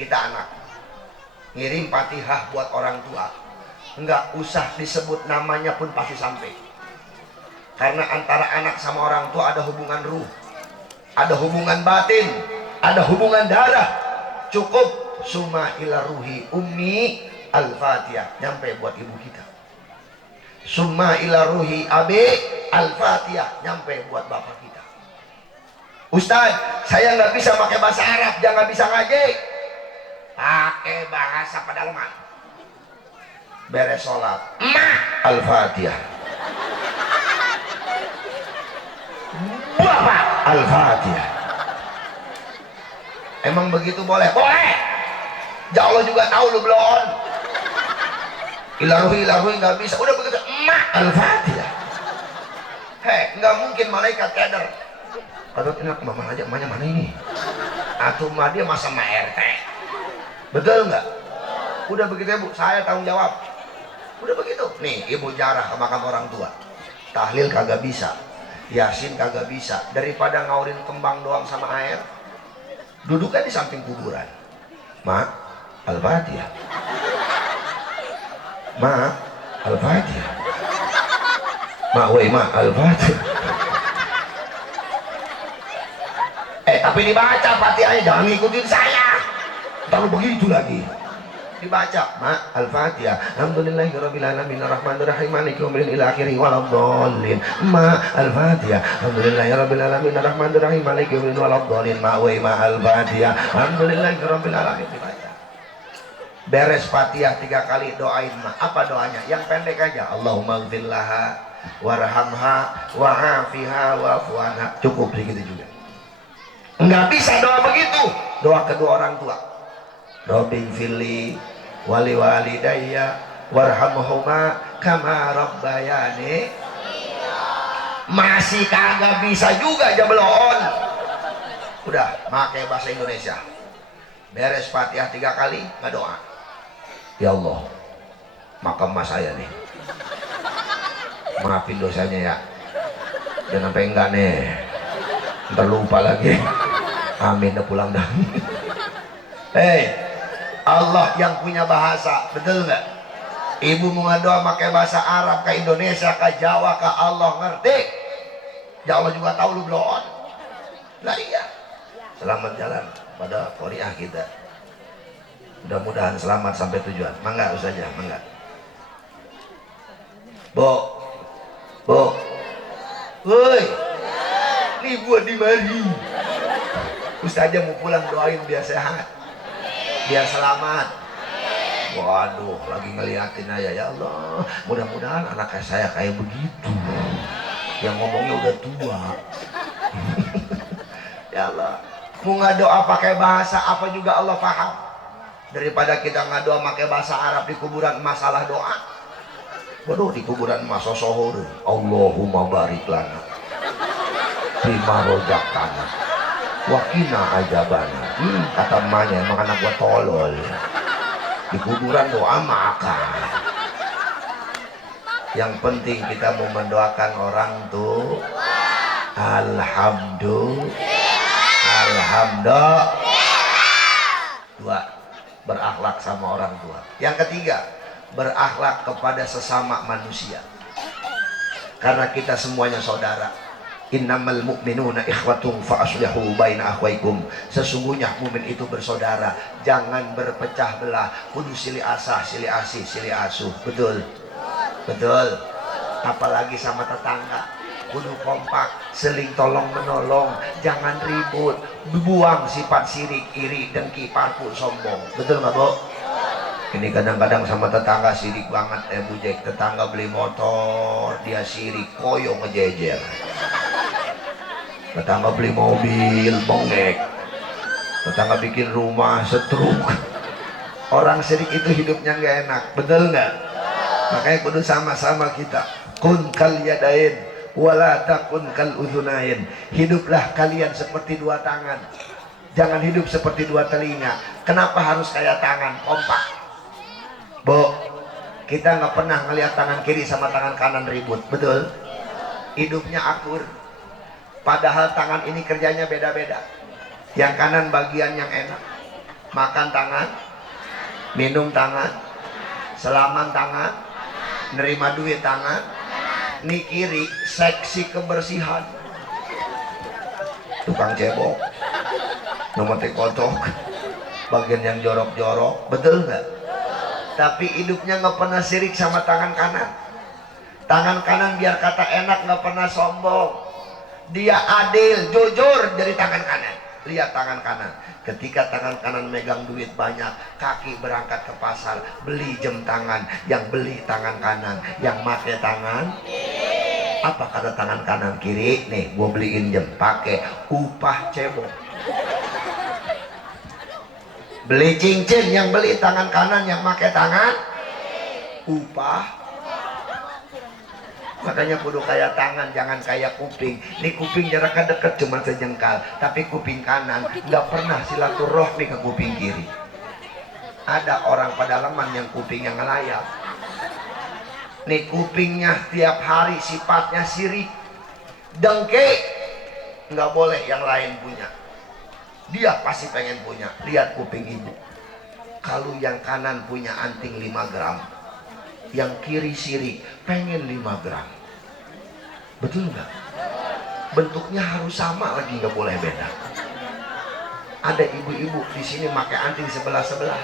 kita anak ngirim Fatihah buat orang tua, nggak usah disebut namanya pun pasti sampai. Karena antara anak sama orang tua ada hubungan ruh, ada hubungan batin, ada hubungan darah. Cukup summa ila ruhi ummi al-fatihah, nyampe buat ibu kita. Summa ila ruhi abi al-fatihah, nyampe buat bapak kita. Ustadz, saya nggak bisa pakai bahasa Arab, jangan bisa ngaji. Pakai bahasa pedalaman. Beres sholat, al-fatihah. Bapak al-fatihah. Emang begitu boleh? Boleh. Ya Allah juga tahu lu belum. Ilaruhi nggak bisa. Udah begitu emak al-fatihah. Nggak mungkin malaikat keder Atau enak mama aja, emaknya mana ini? Atau mah dia masa sama RT. Betul nggak? Udah begitu ya Bu, saya tanggung jawab. Udah begitu. Nih, ibu jarah ke makam orang tua. Tahlil kagak bisa, Yasin kagak bisa. Daripada ngaurin kembang doang sama air, duduknya di samping kuburan. Ma, Al-Fatihah. Ma, Al-Fatihah. Ma, woi ma, Al-Fatihah. Tapi dibaca Fatihahnya, jangan ngikutin saya. Kalau begitu lagi dibaca, ma, Al-Fatihah. Alhamdulillahirabbil alamin arrahmanir rahim maliki yaumiddin ila akhirih waladdallin. Ma, Al-Fatihah. Alhamdulillahirabbil alamin arrahmanir rahim maliki yaumiddin waladdallin. Ma, wa ma, Al-Fatihah. Alhamdulillahirabbil alamin. Dibaca. Beres Fatihah 3 kali doain ma. Apa doanya? Yang pendek aja. Allahumma ighfir laha warhamha wa'afiha wa'fu anha. Cukup segitu juga. Enggak bisa doa begitu. Doa kedua orang tua. Robbing fili wali walidayya warhamhuma kama rabbayani. Masih kagak bisa juga jablon. Udah pakai bahasa Indonesia. Beres Fatihah 3 kali nggak doa. Ya Allah, makam mas saya nih, maafin dosanya ya, jangan sampai enggak nih, ntar lupa lagi. Amin, udah pulang dah. Hei, Allah yang punya bahasa, betul nggak? Ibu mau doa pakai bahasa Arab ke Indonesia, ke Jawa, ke Allah ngerti? Ya Allah juga tahu lu belum? Lah iya. Selamat jalan pada Korea kita. Mudah-mudahan selamat sampai tujuan. Mangga saja, mangga. Bo, woi, ini buat di mari. Ustazah mau pulang, doain biar sehat, biar selamat. Waduh, lagi ngeliatin aja, ya Allah. Mudah-mudahan anak saya kayak begitu, yang ngomongnya udah tua. Ya Allah, mau ngadoa pakai bahasa apa juga Allah paham. Daripada kita ngadoa pakai bahasa Arab di kuburan masalah doa. Waduh, di kuburan masa sohor. Allahumma barik lana bima rojaktana wakina ajabana. Kata emaknya, emang anak gua tolol. Di kuburan doa makan. Yang penting kita mau mendoakan orang tuh alhamdulillah. 2, berakhlak sama orang tua. Yang ketiga, berakhlak kepada sesama manusia. Karena kita semuanya saudara. Innamal mu'minuna ikhwatun fa aslihu baina akhwaikum. Sesungguhnya mukmin itu bersaudara, jangan berpecah belah. Kudu silih asah, silih asih, silih asuh. Betul? Betul. Apalagi sama tetangga. Kudu kompak, seling tolong menolong, jangan ribut, buang sifat sirik, iri, dengki, parku, sombong. Betul nggak, Bu? Ini kadang-kadang sama tetangga sirik banget, Bu Jack. Tetangga beli motor, dia sirik, koyo ngejejer. Tetangga beli mobil, bongek. Tetangga bikin rumah, setruk. Orang sirik itu hidupnya nggak enak, betul nggak? Makanya kudu sama-sama kita. Kun kal yadain wala takun kal udhunain. Hiduplah kalian seperti 2 tangan, jangan hidup seperti 2 telinga. Kenapa harus kayak tangan? Kompak. Bu, kita nggak pernah ngelihat tangan kiri sama tangan kanan ribut, betul? Hidupnya akur. Padahal tangan ini kerjanya beda-beda. Yang kanan bagian yang enak, makan tangan, minum tangan, selaman tangan, nerima duit tangan. Nih kiri seksi kebersihan, tukang cebok, nomotek kotok, bagian yang jorok-jorok, betul nggak? Tapi hidupnya nggak pernah sirik sama tangan kanan. Tangan kanan biar kata enak, nggak pernah sombong. Dia adil, jujur dari tangan kanan. Lihat tangan kanan. Ketika tangan kanan megang duit banyak, kaki berangkat ke pasar, beli jam tangan. Yang beli tangan kanan, yang pakai tangan. Apa kata tangan kanan kiri? Nih, gue beliin jam, pakai upah cebok. Beli cincin, yang beli tangan kanan, yang pakai tangan upah. Makanya kudu kayak tangan, jangan kayak kuping. Nih kuping jaraknya deket cuma sejengkal, tapi kuping kanan nggak pernah silaturahmi ke kuping kiri. Ada orang pedalaman yang kupingnya ngelayap. Nih kupingnya tiap hari sifatnya sirik, dengki, nggak boleh yang lain punya. Dia pasti pengen punya. Lihat kuping ibu. Kalau yang kanan punya anting 5 gram, yang kiri sirik pengen 5 gram. Betul nggak? Bentuknya harus sama lagi, nggak boleh beda. Ada ibu-ibu di sini pakai anting sebelah-sebelah.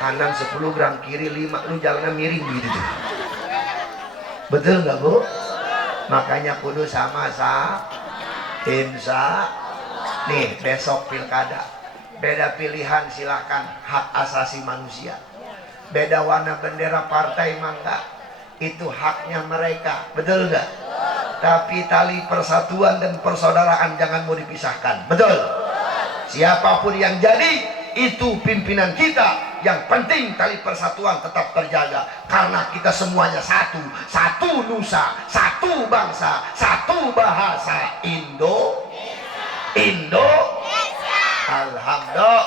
Kanan 10 gram, kiri 5, lu jalannya miring gitu tuh. Betul nggak bu? Makanya kudu sama-sama. Insya. Nih besok pilkada, beda pilihan silakan, hak asasi manusia. Beda warna bendera partai mangga, itu haknya mereka, betul nggak? Tapi tali persatuan dan persaudaraan jangan mau dipisahkan, betul? Siapapun yang jadi, itu pimpinan kita. Yang penting tali persatuan tetap terjaga, karena kita semuanya satu, satu nusa, satu bangsa, satu bahasa. Alhamdulillah.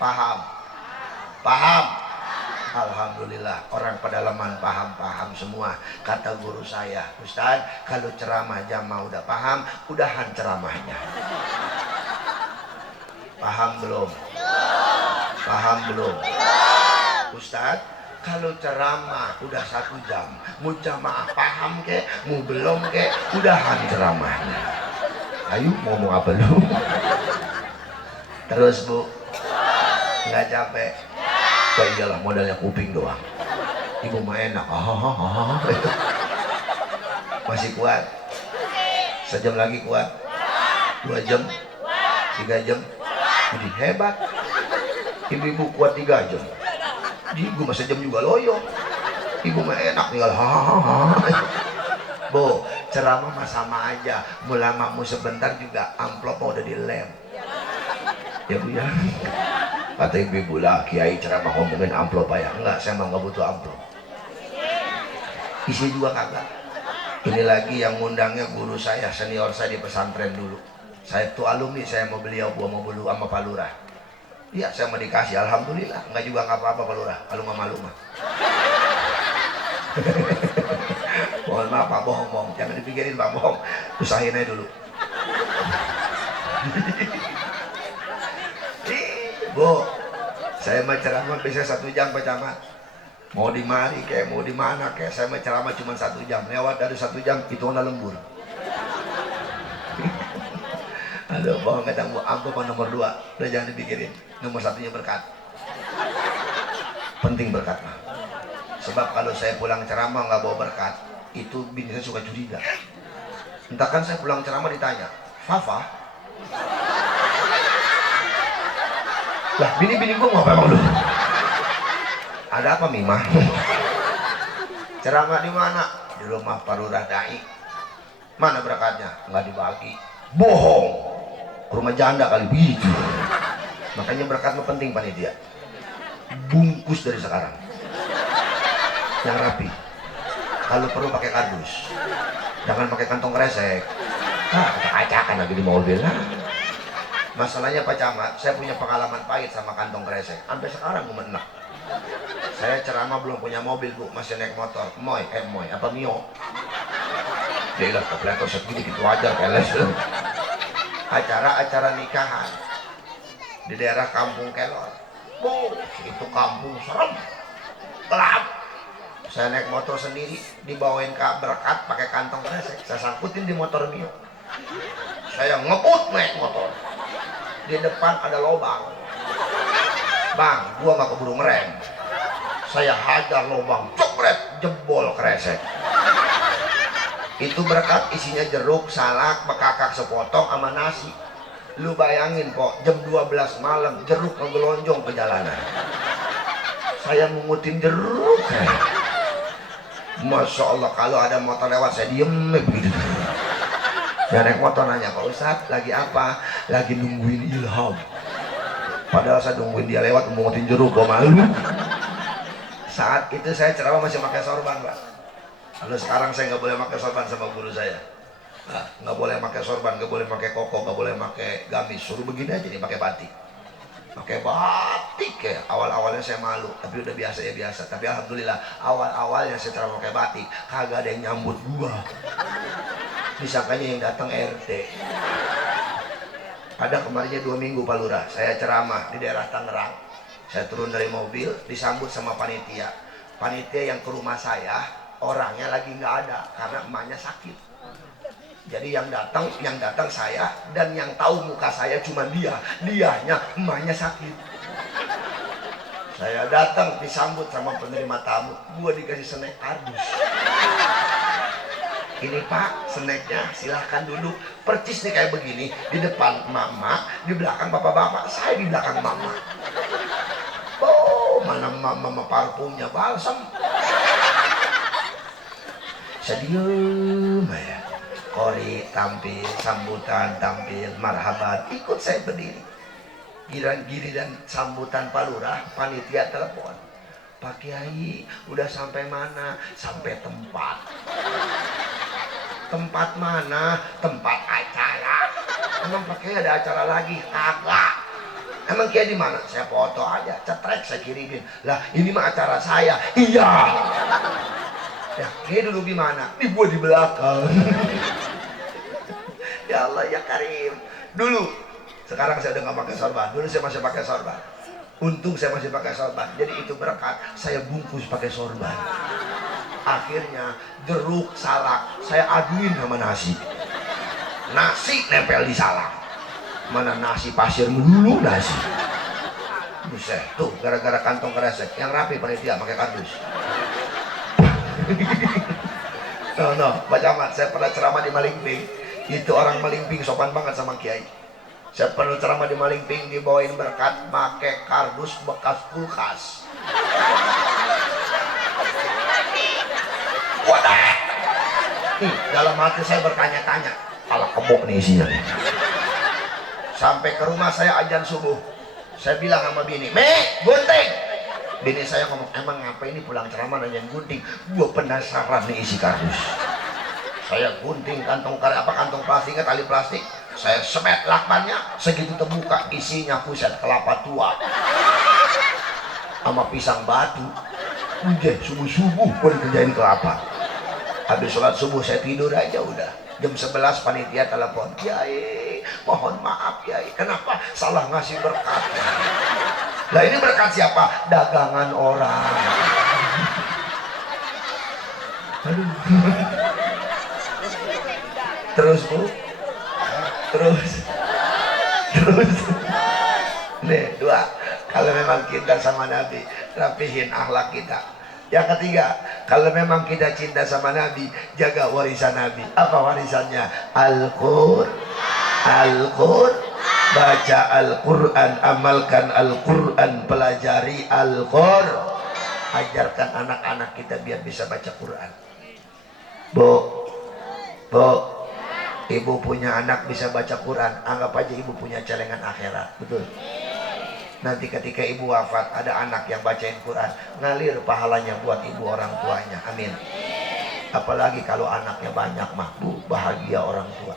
Paham. Alhamdulillah, orang pedalaman paham semua. Kata guru saya, Ustaz, kalau ceramah jamaah udah paham, udahan ceramahnya. Paham belum? Ustaz, kalau ceramah udah 1 jam, mau jamaah paham kek, mau belum kek, udahan ceramahnya. Ayo ngomong apa lu? Terus bu, nggak capek? Oh iyalah, modalnya kuping doang. Ibu mah enak, masih kuat. Sejam lagi kuat, 2 jam, 3 jam, jadi hebat. Ibu kuat 3 jam, ibu mah sejam juga loyo. Ibu mah enak tinggal Bu, ceramah mah sama aja, mulamamu sebentar juga amplop udah dilem. Ya bu ya. Kata ibu lah, kiai ceramah ngomongin amplop ya. Enggak, saya mah nggak butuh amplop. Isi juga kagak. Ini lagi yang ngundangnya guru saya, senior saya di pesantren dulu. Saya tuh alumni, saya mau beliau mau bulu sama Pak Lurah. Iya, saya mau dikasih, alhamdulillah. Enggak juga nggak apa-apa Pak Lurah, kalau nggak malu mah. Mohon maaf Pak Bohong, jangan dipikirin Pak Bohong, usahain aja dulu. Bu, saya mau ceramah bisa 1 jam Pak Camat. Mau di mari kayak mau di mana kayak, saya mau ceramah cuma 1 jam. Lewat dari 1 jam itu udah lembur. Aduh, bohong kadang bu, aku nomor 2, udah jangan dipikirin. Nomor 1-nya berkat. Penting berkat mah. Sebab kalau saya pulang ceramah nggak bawa berkat, itu bini saya suka curiga. Entah kan saya pulang ceramah ditanya, Fafa? Lah bini gua mau apa emang lu? Ada apa Mimah? Ceramah di mana? Di rumah Pak Lurah Dai. Mana berkatnya? Nggak dibagi. Bohong. Rumah janda kali begitu. Makanya berkatnya penting panitia. Bungkus dari sekarang. Yang rapi. Kalau perlu pakai kardus. Jangan pakai kantong kresek. Acak-acakan lagi di mobil. Masalahnya Pak Camat, saya punya pengalaman pahit sama kantong kresek. Sampai sekarang gue menek. Saya ceramah belum punya mobil bu, masih naik motor. Moy, apa Mio? Dia lah kepletor segini gitu aja keles. Acara nikahan di daerah Kampung Kelor. Bu, itu kampung serem, gelap. Saya naik motor sendiri, dibawain ke berkat pakai kantong kresek. Saya sangkutin di motor Mio. Saya ngebut naik motor. Di depan ada lubang. Bang, gua nggak keburu ngerem. Saya hajar lubang, cokret, jebol kresek. Itu berkat isinya jeruk, salak, bekakak sepotong sama nasi. Lu bayangin kok, jam 12 malam jeruk ngegelonjong ke jalanan. Saya mengutin jeruk. Masya Allah, kalau ada motor lewat saya diem begitu. Saya naik motor nanya, Pak Ustadz lagi apa? Lagi nungguin ilham. Padahal saya nungguin dia lewat mengutin jeruk, gua malu. Saat itu saya ceramah masih pakai sorban Pak. Kalau sekarang saya nggak boleh pakai sorban sama guru saya. Nah, nggak boleh pakai sorban, nggak boleh pakai koko, nggak boleh pakai gamis. Suruh begini aja nih pakai batik. Pakai batik ya. Awal-awalnya saya malu, tapi udah biasa ya biasa. Tapi alhamdulillah awal-awalnya saya cara pakai batik, kagak ada yang nyambut gua. Disangkanya yang datang RT. Ada kemarinnya 2 minggu Pak Lurah, saya ceramah di daerah Tangerang. Saya turun dari mobil, disambut sama panitia. Panitia yang ke rumah saya, orangnya lagi nggak ada karena emaknya sakit. Jadi yang datang saya, dan yang tahu muka saya cuma dianya emaknya sakit. Saya datang disambut sama penerima tamu, gua dikasih snack kardus. Ini Pak, snacknya silahkan duduk. Percis nih kayak begini, di depan mama, di belakang bapak-bapak, saya di belakang mama. Oh, mana mama parfumnya balsam. Saya diem ya. Kori tampil, sambutan tampil, marhaban, ikut saya berdiri. Giliran dan sambutan Pak Lurah, panitia telepon. Pak Kiai, udah sampai mana? Sampai tempat. Tempat mana? Tempat acara. Emang Pak Kiai ada acara lagi? Kagak. Emang Kiai di mana? Saya foto aja, cetrek saya kirimin. Lah, ini mah acara saya. Iya. Ya, Kiai dulu di mana? Di gua di belakang. Ya Allah ya Karim. Dulu, sekarang saya udah nggak pakai sorban. Dulu saya masih pakai sorban. Untung saya masih pakai sorban. Jadi itu berkat saya bungkus pakai sorban. Akhirnya jeruk salak saya aduin sama nasi. Nasi nempel di salak. Mana nasi pasir melulu nasi. Buset, tuh gara-gara kantong kresek. Yang rapi panitia pakai kardus. No, Pak Camat, saya pernah ceramah di Malingping. Itu orang Malingping sopan banget sama Kiai. Saya pernah ceramah di Malingping, dibawain berkat pakai kardus bekas kulkas. Wadah. Dalam hati saya bertanya-tanya, ala kebok nih isinya nih. Sampai ke rumah saya azan subuh. Saya bilang sama bini, gunting. Bini saya ngomong, emang ngapain ini pulang ceramah nanyain gunting? Gua penasaran nih isi kardus. Saya gunting kantong plastiknya, tali plastik. Saya semet lakbannya, segitu terbuka isinya puset kelapa tua sama pisang batu. Udah subuh-subuh gua dikerjain kelapa. Habis sholat subuh saya tidur aja udah. Jam 11 panitia telepon, Kiai mohon maaf Kiai, kenapa salah ngasih berkat? Lah ini berkat siapa? Dagangan orang. Aduh. Terus Bu, terus nih 2, kalau memang kita sama Nabi, rapihin akhlak kita. Yang ketiga, kalau memang kita cinta sama Nabi, jaga warisan Nabi. Apa warisannya? Al-Qur'an, baca Al-Quran, amalkan Al-Quran, pelajari Al-Quran, ajarkan anak-anak kita biar bisa baca Quran. Bu, ibu punya anak bisa baca Quran, anggap aja ibu punya celengan akhirat, betul? Nanti ketika ibu wafat, ada anak yang bacain Quran, ngalir pahalanya buat ibu orang tuanya, amin. Apalagi kalau anaknya banyak mah, Bu, bahagia orang tua.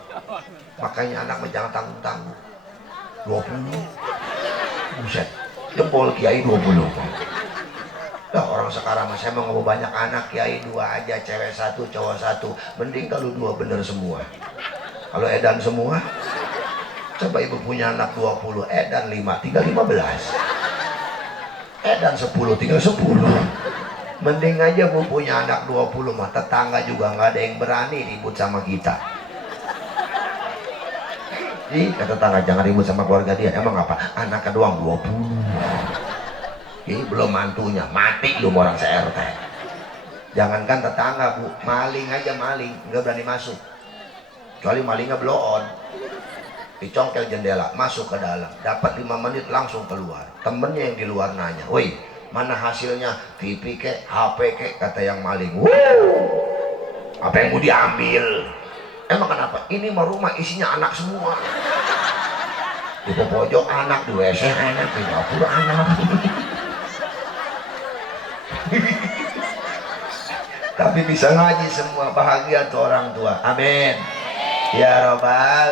Makanya anak jangan tanggung-tanggung. 20, buset, jempol Kiai 20. Nah, orang sekarang saya mau ngomong banyak anak, Kiai 2 aja, cewek 1, cowok 1. Mending kalau 2 bener semua. Kalau edan semua, coba ibu punya anak 20, edan 5, tinggal 15. Edan 10, tinggal 10. Mending aja bu punya anak 20 mah, tetangga juga nggak ada yang berani ribut sama kita. Ih, kata tetangga jangan ribut sama keluarga dia. Emang apa? Anaknya doang 20. Ini belum mantunya, mati lu orang se-RT. Jangankan tetangga bu, maling aja maling, nggak berani masuk. Kecuali malingnya blow on, dicongkel jendela, masuk ke dalam, dapat 5 menit langsung keluar. Temennya yang di luar nanya, woi mana hasilnya? TV kek, HP kek, kata yang maling. Apa yang mau diambil? Emang kenapa? Ini mah rumah isinya anak semua. Di pojok anak, di WC anak, di dapur anak. tapi bisa ngaji semua. Bahagia tuh orang tua, amin ya robbal.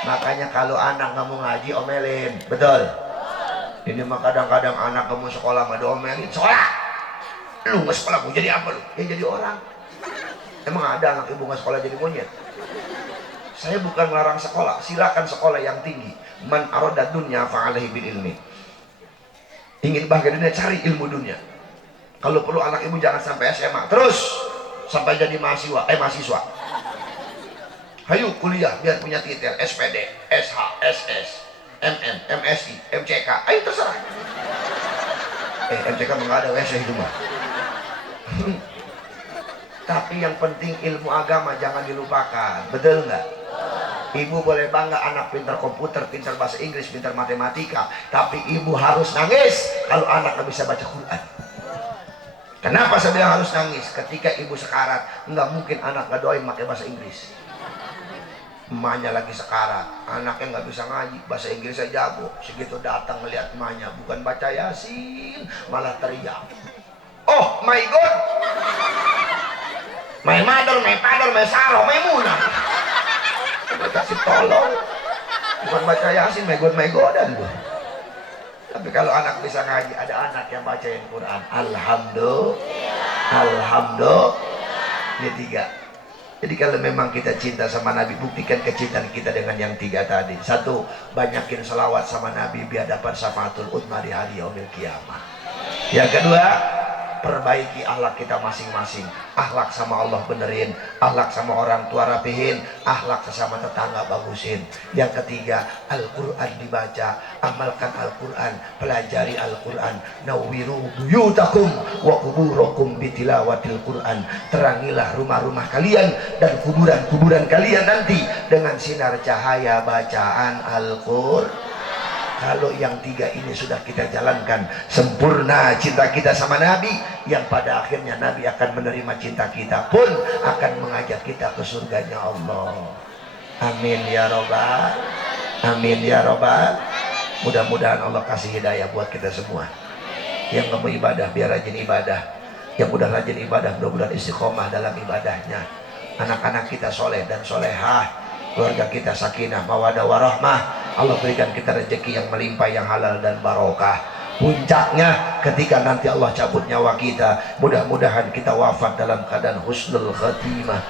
Makanya kalau anak nggak mau ngaji omelin, betul. Ini mah kadang-kadang anak kamu sekolah nggak diomelin, sekolah lu nggak sekolah mau jadi apa lu? Ya jadi orang. Emang ada anak ibu nggak sekolah jadi monyet? Saya bukan melarang sekolah, silakan sekolah yang tinggi. Man arada dunya fa'alaihi bil ilmi. Ingin bahagia dunia, cari ilmu dunia. Kalau perlu anak ibu jangan sampai SMA, terus sampai jadi mahasiswa. Hayu kuliah biar punya titel SPD, SH, SS, MM, MSI, MCK. Ayo terserah. MCK nggak ada WC itu mah. Tapi yang penting ilmu agama jangan dilupakan, betul nggak? Ibu boleh bangga anak pintar komputer, pintar bahasa Inggris, pintar matematika, tapi ibu harus nangis kalau anak nggak bisa baca Quran. Kenapa saya bilang harus nangis? Ketika ibu sekarat, nggak mungkin anak nggak doain pakai bahasa Inggris. Emaknya lagi sekarat, anaknya nggak bisa ngaji, bahasa Inggrisnya jago. Segitu datang melihat emaknya, bukan baca Yasin, malah teriak. Oh my God, my mother, my father, my Sarah, my Muna. Kasih tolong, bukan baca Yasin, my God, my Godan tuh. Tapi kalau anak bisa ngaji, ada anak yang bacain Quran, alhamdulillah. Ini 3. Jadi kalau memang kita cinta sama Nabi, buktikan kecintaan kita dengan yang 3 tadi. 1, banyakin selawat sama Nabi biar dapat syafaatul uzma di hari yaumil kiamah. Yang kedua, perbaiki akhlak kita masing-masing. Akhlak sama Allah benerin, akhlak sama orang tua rapihin, akhlak sesama tetangga bagusin. Yang ketiga, Al-Quran dibaca, amalkan Al-Quran, pelajari Al-Quran. Nawwiru buyutakum wa kuburakum bitilawatil Quran. Terangilah rumah-rumah kalian dan kuburan-kuburan kalian nanti dengan sinar cahaya bacaan Al-Quran. Kalau yang 3 ini sudah kita jalankan, sempurna cinta kita sama Nabi, yang pada akhirnya Nabi akan menerima cinta kita pun akan mengajak kita ke surganya Allah. Amin ya robbal, amin ya robbal. Mudah-mudahan Allah kasih hidayah buat kita semua. Yang nggak mau ibadah biar rajin ibadah, yang udah rajin ibadah mudah-mudahan istiqomah dalam ibadahnya. Anak-anak kita soleh dan solehah, keluarga kita sakinah mawadah warahmah. Allah berikan kita rezeki yang melimpah, yang halal dan barokah. Puncaknya ketika nanti Allah cabut nyawa kita, mudah-mudahan kita wafat dalam keadaan husnul khatimah,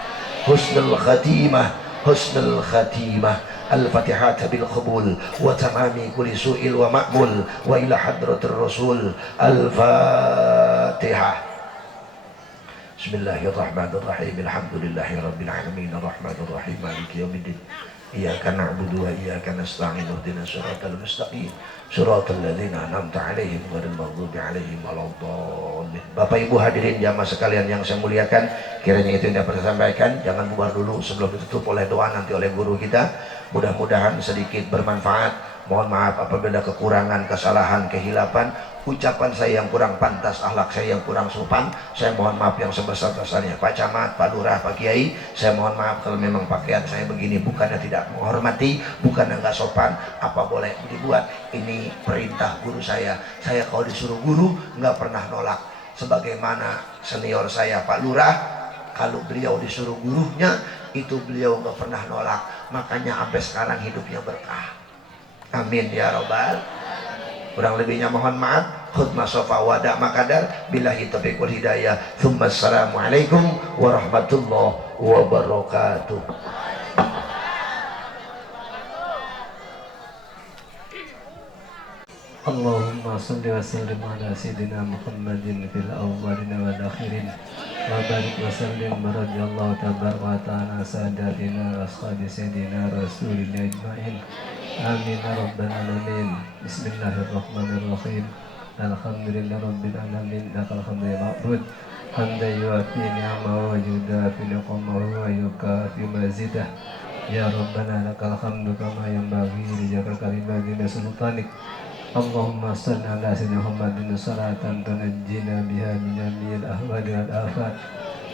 husnul khatimah, husnul khatimah. Al-Fatihah bil qabul wa tamami kulli su'il wa ma'mul wa ila hadratir rasul. Al-Fatihah. Bismillahirrahmanirrahim. Alhamdulillahi rabbil alamin, arrahmanir rahim, maliki yaumiddin. Iyyaka na'budu wa iyyaka nasta'in, ihdinas siratal mustaqim, siratal ladzina an'amta 'alaihim ghairil maghdubi 'alaihim waladdallin. Bapak Ibu hadirin jamaah sekalian yang saya muliakan, kiranya itu yang dapat saya sampaikan. Jangan bubar dulu sebelum ditutup oleh doa nanti oleh guru kita. Mudah-mudahan sedikit bermanfaat. Mohon maaf apabila kekurangan, kesalahan, kehilapan, ucapan saya yang kurang pantas, akhlak saya yang kurang sopan, saya mohon maaf yang sebesar-besarnya. Pak Camat, Pak Lurah, Pak Kiai, saya mohon maaf kalau memang pakaian saya begini bukannya tidak menghormati, bukannya nggak sopan, apa boleh dibuat. Ini perintah guru saya kalau disuruh guru nggak pernah nolak. Sebagaimana senior saya Pak Lurah, kalau beliau disuruh gurunya itu beliau nggak pernah nolak, makanya sampai sekarang hidupnya berkah. Amin ya robbal. Kurang lebihnya mohon maaf. Khutbah sofa wada makadar. Billahi taufiq wal hidayah. Tsumma assalamualaikum warahmatullahi wabarakatuh. Allahumma salli wa sallim ala sayyidina Muhammadin fil awwalin wal akhirin wa barik wa sallim radhiyallahu tabaraka wa ta'ala sadatina ashabi sayyidina rasulillah ajma'in. Amin ya rabbal alamin. Bismillahirrahmanirrahim. Alhamdulillah rabbil alamin. Lakal hamdu ya ma'bud hamdan yuafi ni'amahu wa yudafi niqamahu wa yukafi mazidah. Ya Rabbana lakal hamdu kama yanbaghi li jalali kalimati sultanik. Allahumma salli ala sayyidina Muhammadin salatan tunajjina biha min jami'il ahwali wal afat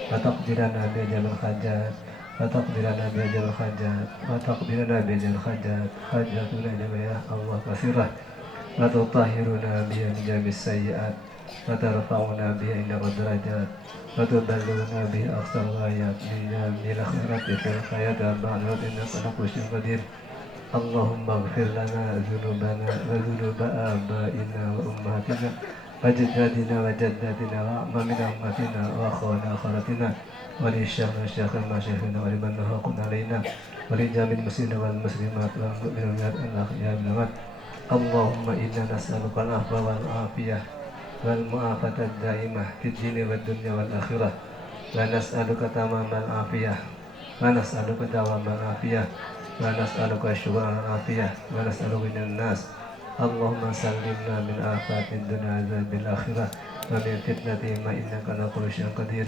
wa taqdirana bi jamal hajat wa taqdirana bi jamal hajat wa taqdirana bi jamal hajat hajatuna ya Allah kasirah وتطهرنا بها من جميع السيئات وترفعنا بها عندك الدرجات وتبلغنا بها أقصى الغايات من جميع الخيرات في الحياة بعد الموت إنك على كل شيء قدير. اللهم اغفر لنا ذنوبنا وذنوب آبائنا وأمهاتنا وأجدادنا وجداتنا وأعمامنا وأمتنا وأخوانا وأخواتنا وللشيخنا الشيخ المشايخنا ولمن نفق علينا ولجميع المسلمين والمسلمات والمؤمنين الأحياء والأموات. اللهم إنا نسألك العفو والعافية والمعافاة الدائمة في الدين والدنيا والآخرة ونسألك تمام العافية ونسألك دوام العافية ونسألك الشكر على العافية ونسألك من الناس. اللهم سلمنا من آفات الدنيا وعذاب الآخرة ومن فتنة ما إنك على كل شيء قدير.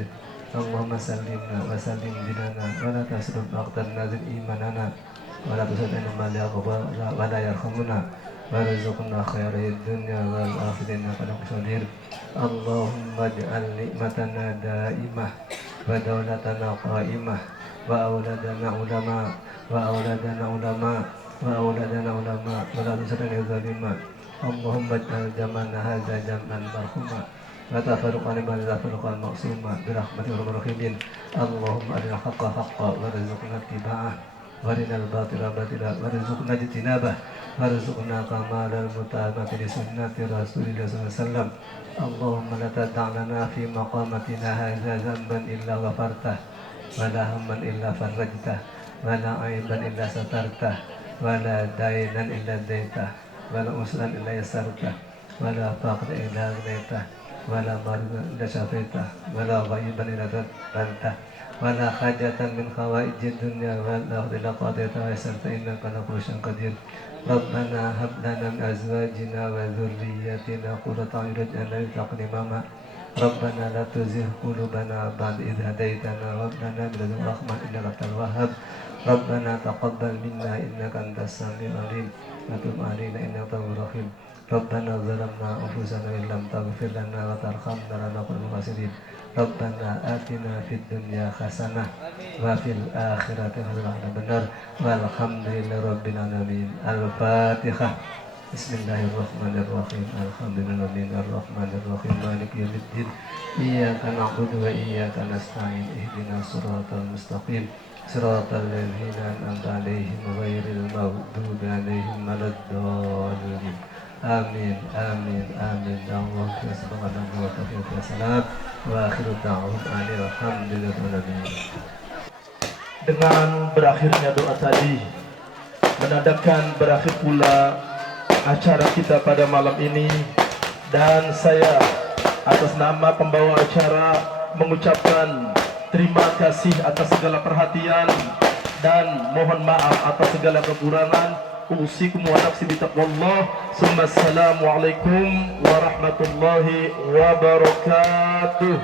اللهم سلمنا وسلم ديننا ولا تسلم أقدارنا ذي إيماننا ولا تسلم ما لا يغفر ولا يرحمنا وارزقنا خير الدنيا والآخرة إنك على كل شيء قدير. اللهم اجعل نعمتنا دائمة ودولتنا قائمة وأولادنا علماء وأولادنا علماء وأولادنا علماء ولا تسلم ظالما. اللهم اجعل جمعنا هذا جمعا مرحوما وتفرقنا من تفرقا معصوما برحمتك يا رب الراحمين. اللهم أرنا الحق حقا وارزقنا اتباعه وارنا الباطل باطلا وارزقنا اجتنابه وارزقنا كمال المتابعة لسنة رسول الله صلى الله عليه وسلم. اللهم لا تدع لنا في مقامتنا هذا ذنبا إلا غفرته ولا هما إلا فرجته ولا عيبا إلا سترته ولا دينا إلا ديته ولا أسرا إلا يسرته ولا فقر إلا أغنيته ولا مرضا إلا شفيته ولا غيبا إلا رددته ولا حاجة من حوائج الدنيا والآخرة إلا قضيتها ويسرت إنك على كل شيء قدير. ربنا هب لنا من أزواجنا وذرياتنا قرة أعين واجعلنا للمتقين إماما. ربنا لا تزغ قلوبنا بعد إذ هديتنا وهب لنا من لدنك رحمة إنك أنت الوهاب. ربنا تقبل منا إنك أنت السميع العليم وتب علينا إنك أنت التواب الرحيم. ربنا ظلمنا أنفسنا إن لم تغفر لنا وترحمنا لنكن من الخاسرين. ربنا آتنا في الدنيا حسنة وفي الآخرة حسنة وقنا عذاب النار والحمد لله رب العالمين. الفاتحة. بسم الله الرحمن الرحيم. الحمد لله الرحمن الرحيم مالك يوم الدين. إياك نعبد وإياك نستعين اهدنا الصراط المستقيم صراط الذين أنعمت عليهم غير المغضوب عليهم ولا الضالين. آمين آمين آمين. اللهم صل على محمد وسلم وآخر دعوانا alhamdulillah. Dengan berakhirnya doa tadi menandakan berakhir pula acara kita pada malam ini, dan saya atas nama pembawa acara mengucapkan terima kasih atas segala perhatian dan mohon maaf atas segala kekurangan. Usikum wa nafsi bitaqwallah. Assalamualaikum warahmatullahi wabarakatuh.